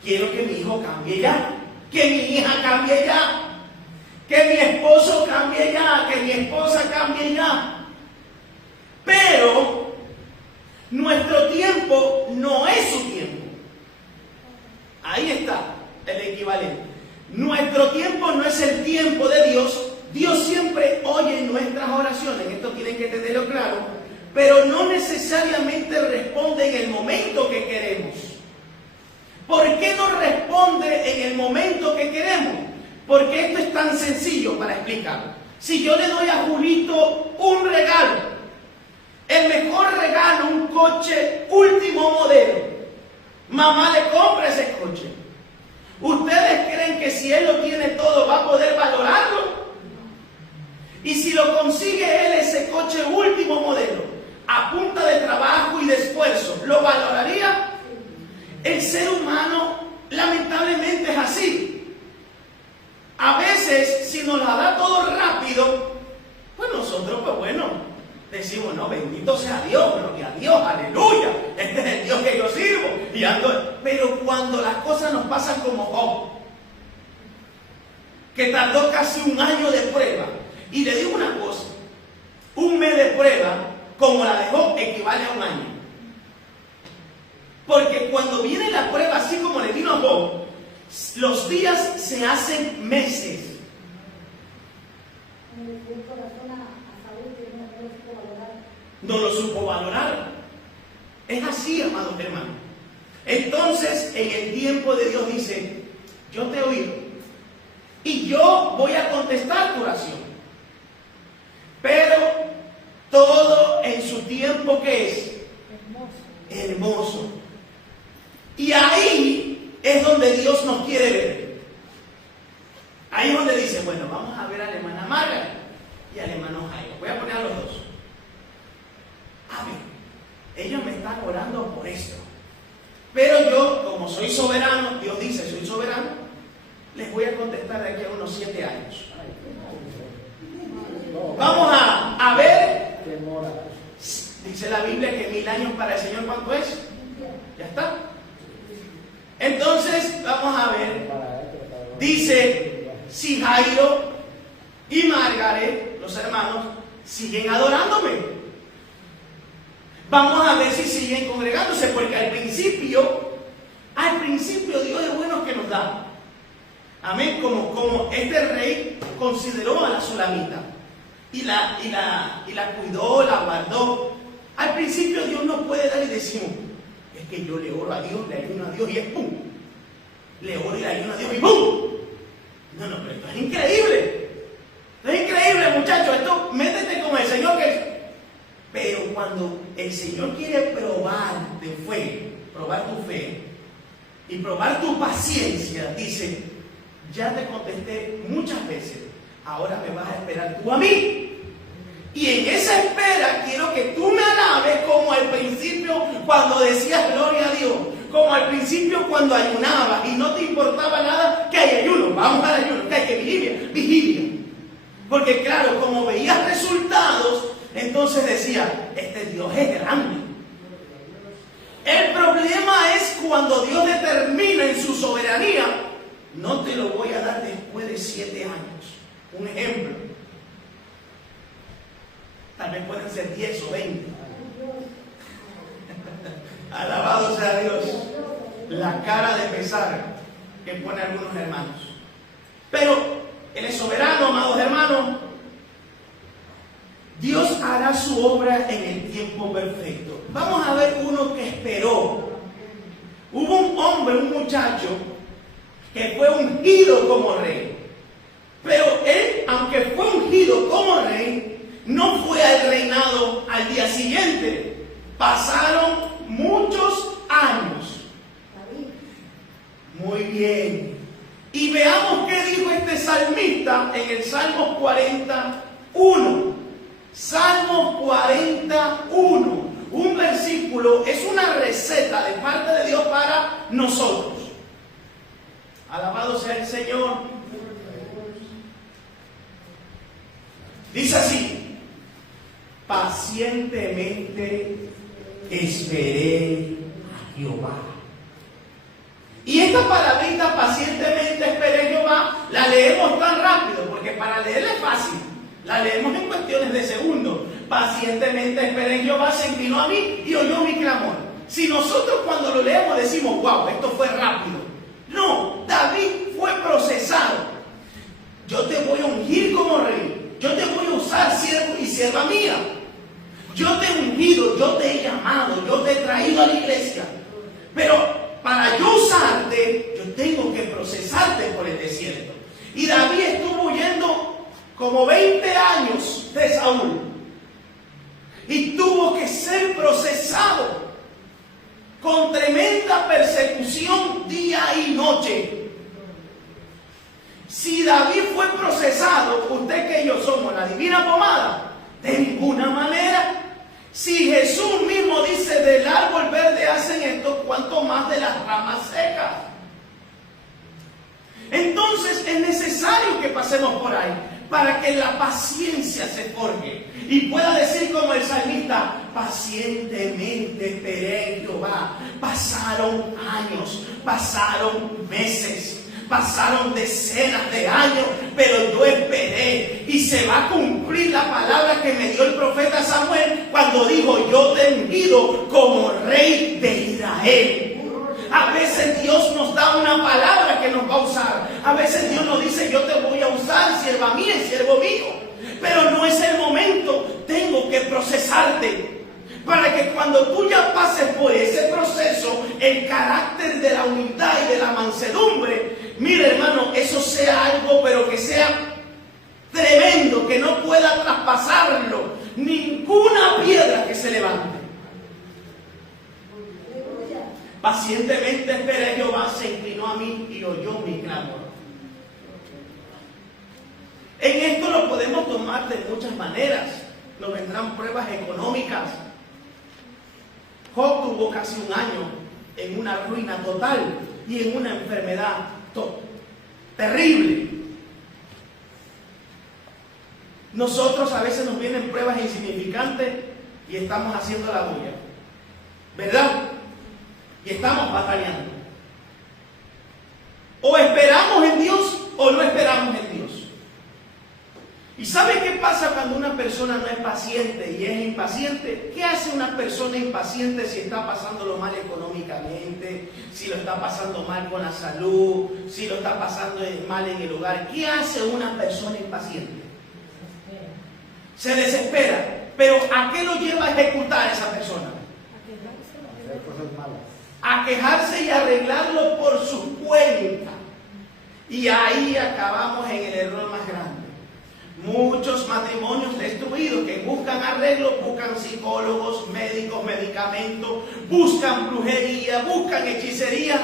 Quiero que mi hijo cambie ya. Que mi hija cambie ya. Que mi esposo cambie ya. Que mi esposa cambie ya. Pero nuestro tiempo no es su tiempo. Ahí está el equivalente. reaccionan, esto tienen que tenerlo claro, pero no necesariamente responde en el momento que queremos. ¿Por qué no responde en el momento que queremos? Porque esto es tan sencillo para explicarlo. Si yo le doy a Julito un regalo, el mejor regalo, un coche último modelo, mamá le compra ese coche. ¿Ustedes creen que si él lo tiene todo va a poder valorarlo? Y si lo consigue él, ese coche último modelo, a punta de trabajo y de esfuerzo, ¿lo valoraría? El ser humano lamentablemente es así. A veces, si nos la da todo rápido, pues nosotros, pues bueno, decimos, no, bendito sea Dios, gloria a Dios, aleluya, este es el Dios que yo sirvo. Y ando. Pero cuando las cosas nos pasan como Job, que tardó casi un año de prueba, y le digo una cosa, un mes de prueba, como la de Job, equivale a un año. Porque cuando viene la prueba, así como le vino a Job, los días se hacen meses. No lo supo valorar. Es así, amados hermanos. Entonces, en el tiempo de Dios dice, yo te he oído y yo voy a contestar tu oración. Pero todo en su tiempo, ¿qué es? Hermoso. Y ahí es donde Dios nos quiere ver. Ahí es donde dice, bueno, vamos a ver a la hermana Margaret y al hermano Jairo. Voy a poner a los dos. A ver, ellos me están orando por esto. Pero yo, como soy soberano, Dios dice, soy soberano, les voy a contestar de aquí a unos 7 años. Vamos a ver. Dice la Biblia que 1000 años para el Señor, ¿cuánto es? Ya está. Entonces, vamos a ver. Dice, si Jairo y Margaret, los hermanos, siguen adorándome. Vamos a ver si siguen congregándose, porque al principio Dios es bueno que nos da. Amén. Como este rey consideró a la Sulamita y la cuidó, la guardó. Al principio Dios nos puede dar y decimos, es que yo le oro a Dios, le ayuno a Dios y es pum. Le oro y le ayuno a Dios y pum. No, pero esto es increíble. Esto es increíble, muchachos. Esto, métete con el Señor que... Pero cuando el Señor quiere probar de fe, probar tu fe y probar tu paciencia, dice, ya te contesté muchas veces, ahora me vas a esperar tú a mí. Y en esa espera quiero que tú me alabes como al principio cuando decías gloria a Dios, como al principio cuando ayunabas y no te importaba nada que hay ayuno, vamos al ayuno, que hay que vigilia. Porque claro, como veías resultados, entonces decía, este Dios es grande. El problema es cuando Dios determina en su soberanía, no te lo voy a dar después de 7 años. Un ejemplo. Tal vez pueden ser 10 o 20. Alabado sea Dios. La cara de pesar que ponen algunos hermanos. Pero Él es soberano, amados hermanos. Dios hará su obra en el tiempo perfecto. Vamos a ver uno que esperó. Hubo un hombre, un muchacho, que fue ungido como rey. Pero él, aunque fue ungido como rey, no fue al reinado al día siguiente. Pasaron muchos años. Muy bien. Y veamos qué dijo este salmista en el Salmo 41. Salmo 41, un versículo, es una receta de parte de Dios para nosotros. Alabado sea el Señor. Dice así, pacientemente esperé a Jehová. Y esta palabrita, pacientemente esperé a Jehová, la leemos tan rápido, porque para leerla es fácil. La leemos en cuestiones de segundos. Pacientemente esperé en Jehová, se inclinó a mí y oyó mi clamor. Si nosotros cuando lo leemos decimos, wow, esto fue rápido. No, David fue procesado. Yo te voy a ungir como rey. Yo te voy a usar siervo y sierva mía. Yo te he ungido, yo te he llamado, yo te he traído a la iglesia. Pero para yo usarte, yo tengo que procesarte por el desierto. Y David estuvo huyendo como 20 años de Saúl. Y tuvo que ser procesado con tremenda persecución día y noche. Si David fue procesado, usted que yo somos la divina pomada, de ninguna manera. Si Jesús mismo dice del árbol verde hacen esto, cuanto más de las ramas secas. Entonces es necesario que pasemos por ahí para que la paciencia se forje y pueda decir como el salmista: pacientemente esperé en Jehová. Pasaron años, pasaron meses, pasaron decenas de años, pero yo esperé y se va a cumplir la palabra que me dio el profeta Samuel cuando dijo: yo te he ungido como rey de Israel. A veces Dios nos da una palabra que nos va a usar. A veces Dios nos dice: yo te voy a usar, sierva mía y siervo mío. Pero no es el momento. Tengo que procesarte para que cuando tú ya pases por ese proceso, el carácter de la humildad y de la mansedumbre, mire hermano, eso sea algo, pero que sea tremendo, que no pueda traspasarlo ninguna piedra que se levante. Pacientemente esperé, Jehová se inclinó a mí y oyó mi clamor. En esto lo podemos tomar de muchas maneras. Nos vendrán pruebas económicas. Job tuvo casi un año en una ruina total y en una enfermedad terrible. Nosotros a veces nos vienen pruebas insignificantes y estamos haciendo la bulla, ¿verdad? Y estamos batallando. O esperamos en Dios o no esperamos en Dios. ¿Y sabe qué pasa cuando una persona no es paciente y es impaciente? ¿Qué hace una persona impaciente si está pasándolo mal económicamente, si lo está pasando mal con la salud, si lo está pasando mal en el hogar? ¿Qué hace una persona impaciente? Se desespera. ¿Pero a qué lo lleva a ejecutar esa persona? A hacer cosas malas. A quejarse y arreglarlo por su cuenta. Y ahí acabamos en el error más grande. Muchos matrimonios destruidos que buscan arreglo, buscan psicólogos, médicos, medicamentos, buscan brujería, buscan hechicería,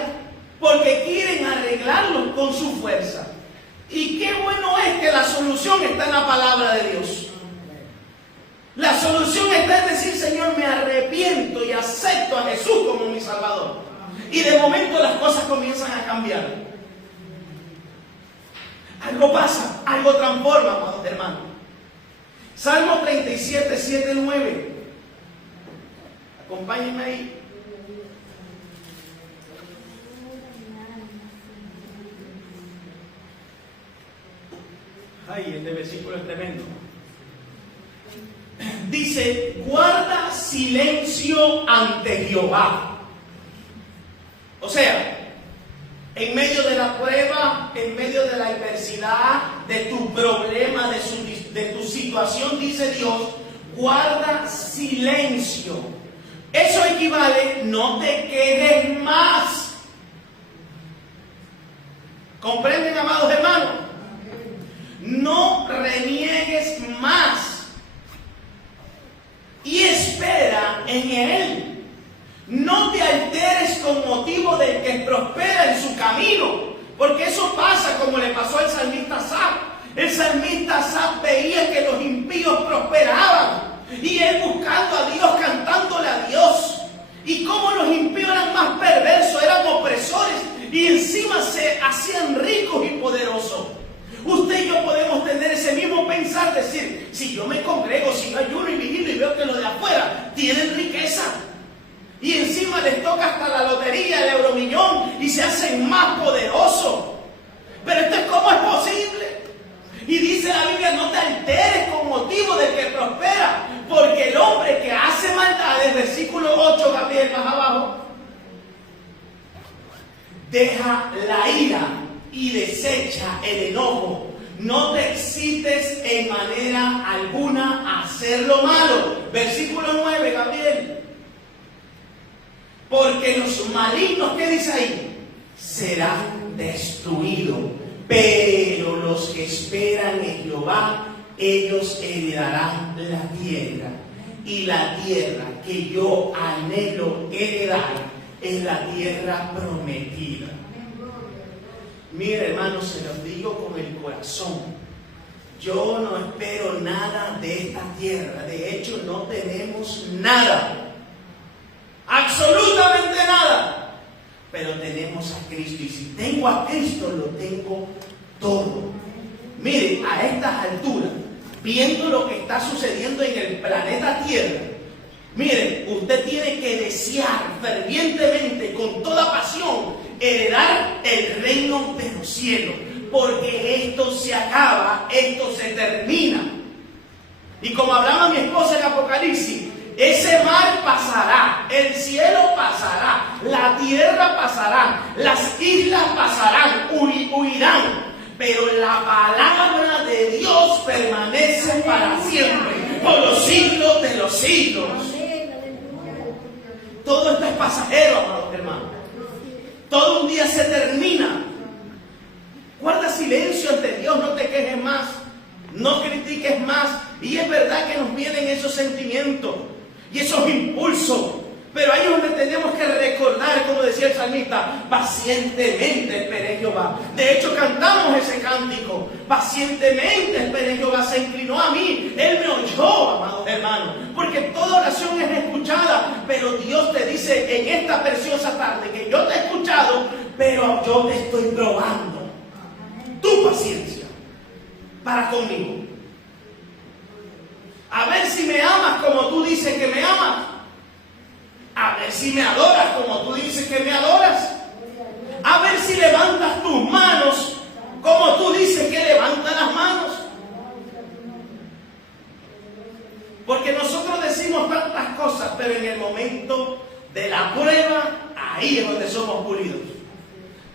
porque quieren arreglarlo con su fuerza. Y qué bueno es que la solución está en la palabra de Dios. La solución está en decir: Señor, me arrepiento y acepto a Jesús como mi Salvador. Y de momento las cosas comienzan a cambiar. Algo pasa, algo transforma, amados hermanos. Salmo 37, 7, 9. Acompáñenme ahí. Ay, este versículo es tremendo. Dice: guarda silencio ante Jehová. O sea, en medio de la prueba, en medio de la adversidad, de tu problema, de tu situación, dice Dios: guarda silencio. Eso equivale: no te quejes más. ¿Comprenden, amados hermanos? No reniegues más. Y espera en Él. No te alteres con motivo del que prospera en su camino, porque eso pasa como le pasó al salmista Asaf. El salmista Asaf veía que los impíos prosperaban y él buscando a Dios, cantándole a Dios. Y como los impíos eran más perversos, eran opresores y encima se hacían ricos y poderosos. Usted y yo podemos tener ese mismo pensar, decir: si yo me congrego, si yo ayuno y vigilo y veo que los de afuera tienen riqueza, y encima les toca hasta la lotería, el euromillón, y se hacen más poderosos. Pero esto es ¿cómo es posible? Y dice la Biblia: no te alteres con motivo del que prospera, porque el hombre que hace maldades, versículo 8, Gabriel, más abajo, deja la ira y desecha el enojo. No te excites en manera alguna a hacer hacer lo malo. Versículo 9, Gabriel. Porque los malignos, ¿qué dice ahí? Serán destruidos. Pero los que esperan en Jehová, ellos heredarán la tierra. Y la tierra que yo anhelo heredar es la tierra prometida. Mire, hermanos, se los digo con el corazón. Yo no espero nada de esta tierra. De hecho, no tenemos nada. Absolutamente nada. Pero tenemos a Cristo. Y si tengo a Cristo, lo tengo todo. Mire, a estas alturas, viendo lo que está sucediendo en el planeta Tierra, mire, usted tiene que desear fervientemente, con toda pasión, heredar el reino de los cielos. Porque esto se acaba, esto se termina. Y como hablaba mi esposa en Apocalipsis, ese mar pasará, el cielo pasará, la tierra pasará, las islas pasarán, huirán. Pero la palabra de Dios permanece para siempre, por los siglos de los siglos. Todo esto es pasajero, amados hermanos. Todo un día se termina. Guarda silencio ante Dios, no te quejes más, no critiques más. Y es verdad que nos vienen esos sentimientos y esos impulsos. Pero ahí es donde tenemos que recordar, como decía el salmista, pacientemente esperé en Jehová. De hecho, cantamos ese cántico. Pacientemente esperé en Jehová, se inclinó a mí. Él me oyó, amados hermanos. Porque toda oración es escuchada. Pero Dios te dice en esta preciosa tarde que yo te he escuchado, pero yo te estoy probando tu paciencia para conmigo. A ver si me amas como tú dices que me amas. A ver si me adoras como tú dices que me adoras. A ver si levantas tus manos como tú dices que levantas las manos. Porque nosotros decimos tantas cosas, pero en el momento de la prueba, ahí es donde somos pulidos.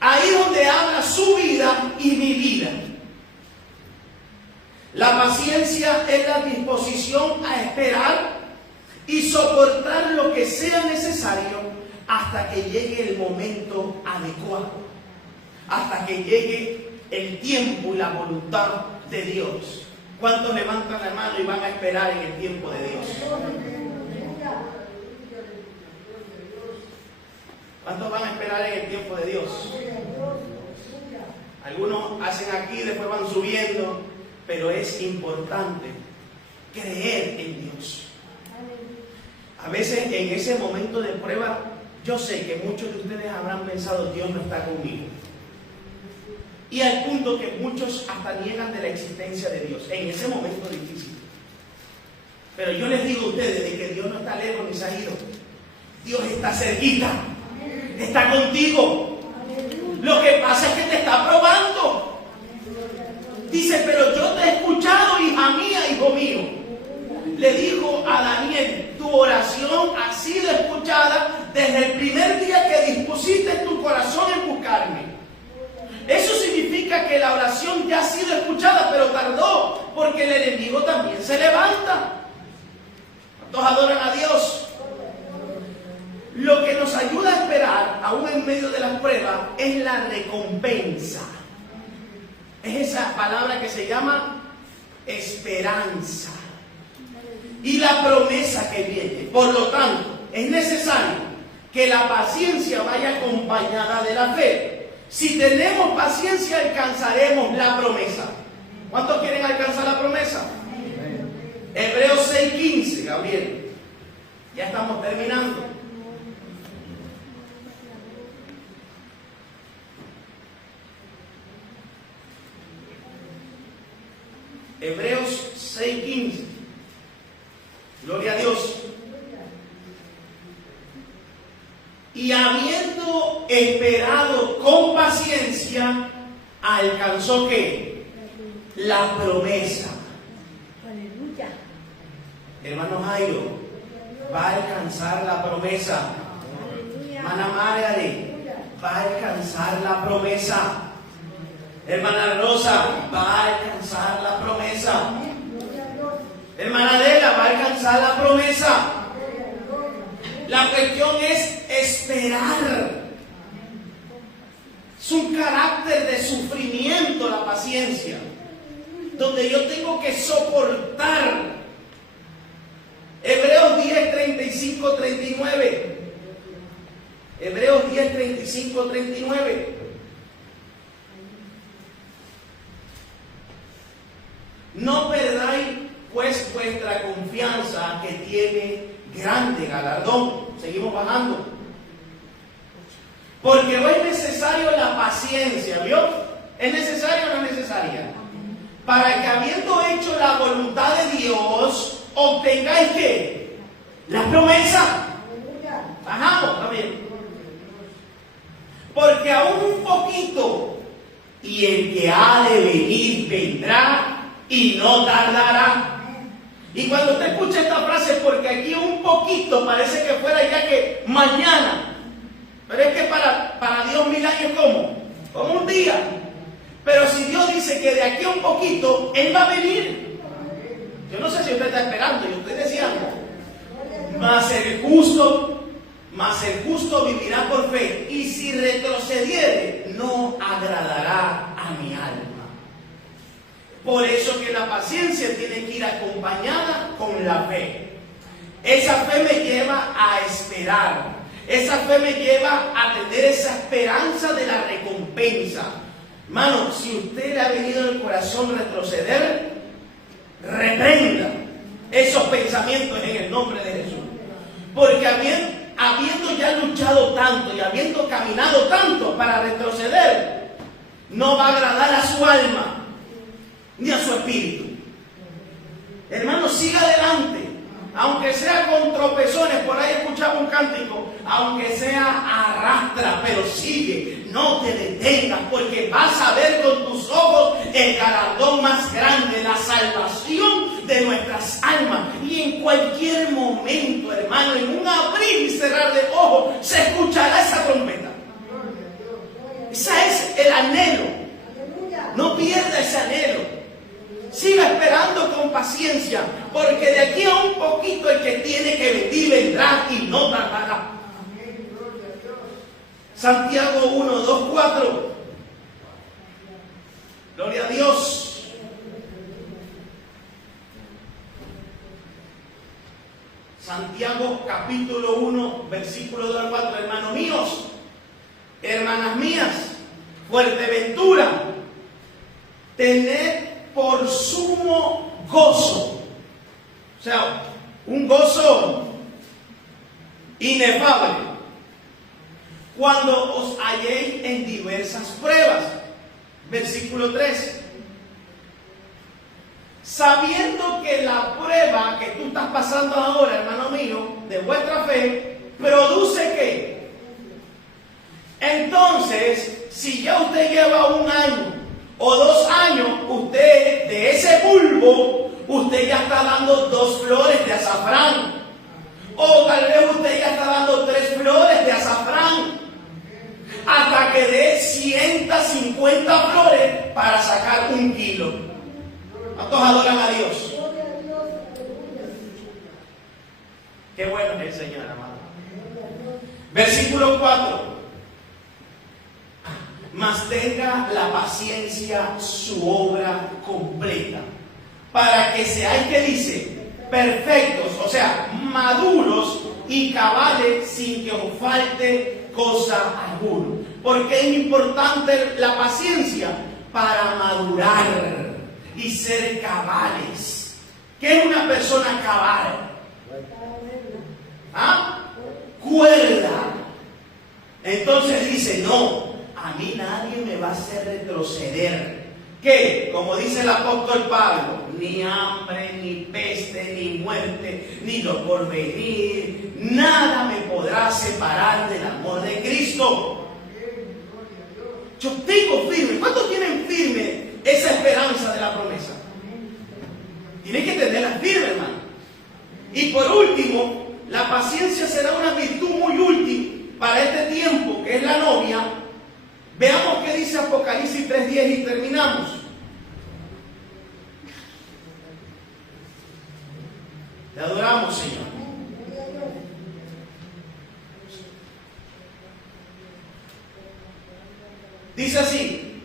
Ahí es donde habla su vida y mi vida. La paciencia es la disposición a esperar y soportar lo que sea necesario hasta que llegue el momento adecuado, hasta que llegue el tiempo y la voluntad de Dios. ¿Cuántos levantan la mano y van a esperar en el tiempo de Dios? ¿Cuántos van a esperar en el tiempo de Dios? Algunos hacen aquí, después van subiendo, pero es importante creer en Dios. A veces en ese momento de prueba, yo sé que muchos de ustedes habrán pensado, Dios no está conmigo. Y al punto que muchos hasta niegan de la existencia de Dios, en ese momento difícil. Pero yo les digo a ustedes de que Dios no está lejos ni se ha ido. Dios está cerquita, está contigo. Lo que pasa es que te está probando. Dice, pero yo te he escuchado, hija mía, hijo mío. Le dijo a Daniel, tu oración ha sido escuchada desde el primer día que dispusiste tu corazón en buscarme. Eso significa que la oración ya ha sido escuchada, pero tardó, porque el enemigo también se levanta. ¿Cuántos adoran a Dios? Lo que nos ayuda a esperar, aún en medio de las pruebas, es la recompensa. Es esa palabra que se llama esperanza. Y la promesa que viene. Por lo tanto, es necesario que la paciencia vaya acompañada de la fe. Si tenemos paciencia, alcanzaremos la promesa. ¿Cuántos quieren alcanzar la promesa? Hebreos 6:15, Gabriel. Ya estamos terminando. Hebreos 6:15. Gloria a Dios. Y habiendo esperado con paciencia, alcanzó ¿qué? La promesa. Aleluya. Hermano Jairo, va a alcanzar la promesa. Hermana Margaret, va a alcanzar la promesa. Hermana Rosa, va a alcanzar la promesa. Hermana Adela, va a alcanzar la promesa. La cuestión es esperar. Es un carácter de sufrimiento la paciencia, donde yo tengo que soportar. Hebreos 10, 35, 39. Hebreos 10, 35, 39. No perdáis pues vuestra confianza, que tiene grande galardón. Seguimos bajando. Porque hoy es necesario la paciencia, ¿vio? ¿Es necesaria o no es necesaria? Para que habiendo hecho la voluntad de Dios, obtengáis ¿qué? La promesa. Bajamos también. Porque aún un poquito, y el que ha de venir vendrá y no tardará. Y cuando usted escucha esta frase, porque aquí un poquito parece que fuera ya que mañana. Pero es que para Dios 1000 años como un día. Pero si Dios dice que de aquí a un poquito Él va a venir, yo no sé si usted está esperando, yo estoy deseando. Mas el justo vivirá por fe, y si retrocediere no agradará a mi alma. Por eso que la paciencia tiene que ir acompañada con la fe. Esa fe me lleva a esperar. Esa fe me lleva a tener esa esperanza de la recompensa. Hermano, si usted le ha venido en el corazón retroceder, reprenda esos pensamientos en el nombre de Jesús. Porque habiendo ya luchado tanto y habiendo caminado tanto para retroceder, no va a agradar a su alma ni a su espíritu. Hermano, siga adelante. Aunque sea con tropezones, por ahí escuchaba un cántico, aunque sea arrastra, pero sigue, no te detengas, porque vas a ver con tus ojos el galardón más grande, la salvación de nuestras almas. Y en cualquier momento, hermano, en un abrir y cerrar de ojos, se escuchará esa trompeta. Ese es el anhelo. No pierda ese anhelo. Siga esperando con paciencia, porque de aquí a un poquito el que tiene que venir vendrá y no tardará. Santiago 1, 2, 4. Gloria a Dios. Santiago capítulo 1, versículo 2 al 4. Hermanos míos, hermanas mías, Fuerteventura, tened por sumo gozo, o sea, un gozo inefable, cuando os halléis en diversas pruebas. Versículo 3. Sabiendo que la prueba que tú estás pasando ahora, hermano mío, de vuestra fe, produce ¿qué? Entonces, si ya usted lleva 1 año o 2 años, usted de ese bulbo, usted ya está dando 2 flores de azafrán. O tal vez usted ya está dando 3 flores de azafrán. Hasta que dé 150 flores para sacar 1 kilo. ¿Cuántos adoran a Dios? Qué bueno es el Señor, amado. Versículo 4. Mas tenga la paciencia su obra completa, para que seáis, ¿qué dice? Perfectos, o sea, maduros y cabales, sin que os falte cosa alguna. Porque es importante la paciencia para madurar y ser cabales. ¿Qué es una persona cabal? ¿Ah? Cuerda. Entonces dice, no, a mí nadie me va a hacer retroceder. ¿Qué? Como dice el apóstol Pablo, ni hambre, ni peste, ni muerte, ni lo porvenir, nada me podrá separar del amor de Cristo. Yo tengo firme. ¿Cuántos tienen firme esa esperanza de la promesa? Tienes que tenerla firme, hermano. Y por último, la paciencia será una virtud muy útil para este tiempo, que es la novia. Veamos qué dice Apocalipsis 3:10 y terminamos. Te adoramos, Señor. Dice así: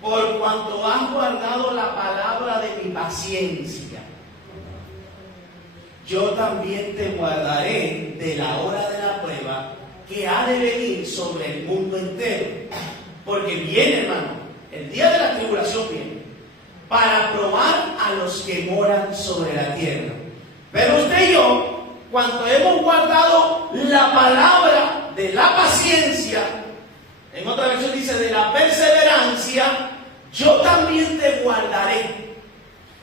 por cuanto has guardado la palabra de mi paciencia, yo también te guardaré de la hora de la prueba que ha de venir sobre el mundo entero. Porque viene, hermano, el día de la tribulación viene para probar a los que moran sobre la tierra. Pero usted y yo, cuando hemos guardado la palabra de la paciencia, en otra versión dice de la perseverancia, yo también te guardaré.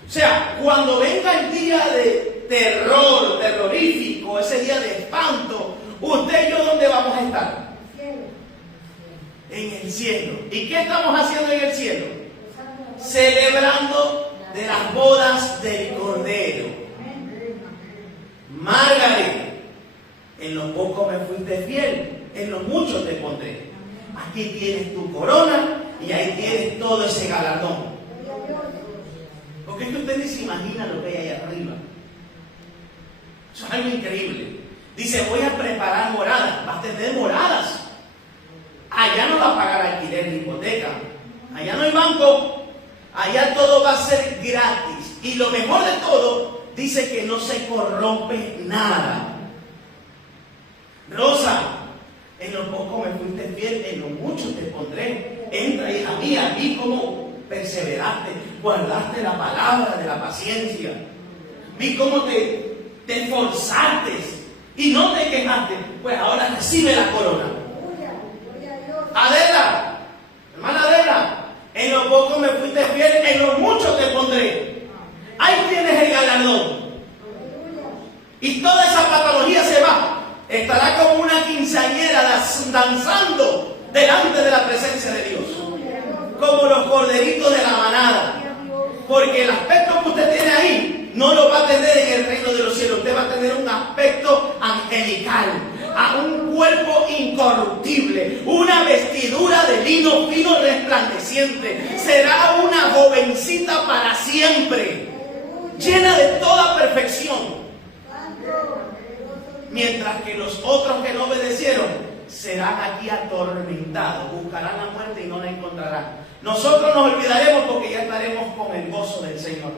O sea, cuando venga el día de terror, terrorífico, ese día de espanto, usted y yo, ¿dónde vamos a estar? En el cielo. ¿Y qué estamos haciendo en el cielo? Celebrando de las bodas del Cordero. Margaret, en lo poco me fuiste fiel, en lo mucho te pondré. Aquí tienes tu corona y ahí tienes todo ese galardón. Porque es que usted ni se imagina lo que hay ahí arriba. Eso es algo increíble. Dice, voy a preparar moradas. Vas a tener moradas. Allá no va a pagar alquiler ni hipoteca. Allá no hay banco. Allá todo va a ser gratis. Y lo mejor de todo, dice que no se corrompe nada. Rosa, en lo poco me fuiste fiel, en lo mucho te pondré. Entra, hija mía, vi cómo perseveraste, guardaste la palabra de la paciencia. Vi cómo te esforzaste y no te quejaste. Pues ahora recibe la corona. Adela, hermana Adela, en lo poco me fuiste fiel, en lo mucho te pondré. Ahí tienes el galardón. Y toda esa patología se va. Estará como una quinceañera danzando delante de la presencia de Dios. Como los corderitos de la manada. Porque el aspecto que usted tiene ahí no lo va a tener en el reino de los cielos. Usted va a tener un aspecto angelical, a un cuerpo incorruptible, una vestidura de lino fino resplandeciente. Será una jovencita para siempre, llena de toda perfección. Mientras que los otros que no obedecieron serán aquí atormentados, buscarán la muerte y no la encontrarán. Nosotros nos olvidaremos porque ya estaremos con el gozo del Señor.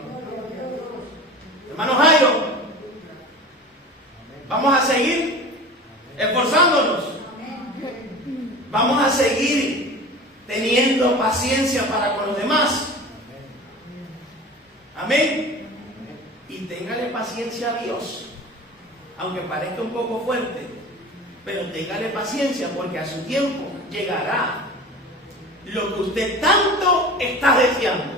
Hermano Jairo, vamos a seguir esforzándonos. Vamos a seguir teniendo paciencia para con los demás. Amén. Y téngale paciencia a Dios. Aunque parezca un poco fuerte, pero téngale paciencia porque a su tiempo llegará lo que usted tanto está deseando.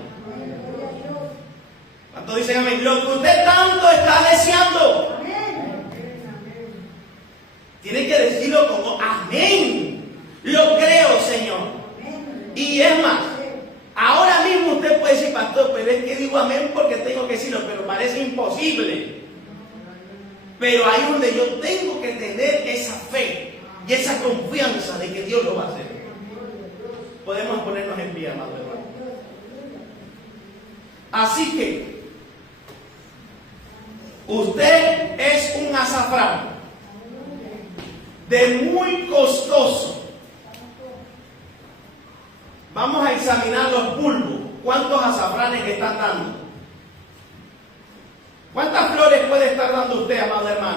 ¿Cuántos dicen amén? Lo que usted tanto está deseando. Tiene que decirlo como amén. Lo creo, Señor. Y es más, ahora mismo usted puede decir, pastor, pero es que digo amén porque tengo que decirlo, pero parece imposible. Pero ahí donde yo tengo que tener esa fe y esa confianza de que Dios lo va a hacer. Podemos ponernos en pie, amado hermano. Así que usted es un azafrán de muy costoso. Vamos a examinar los bulbos. ¿Cuántos azafranes están dando? ¿Cuántas flores puede estar dando usted, amado hermano?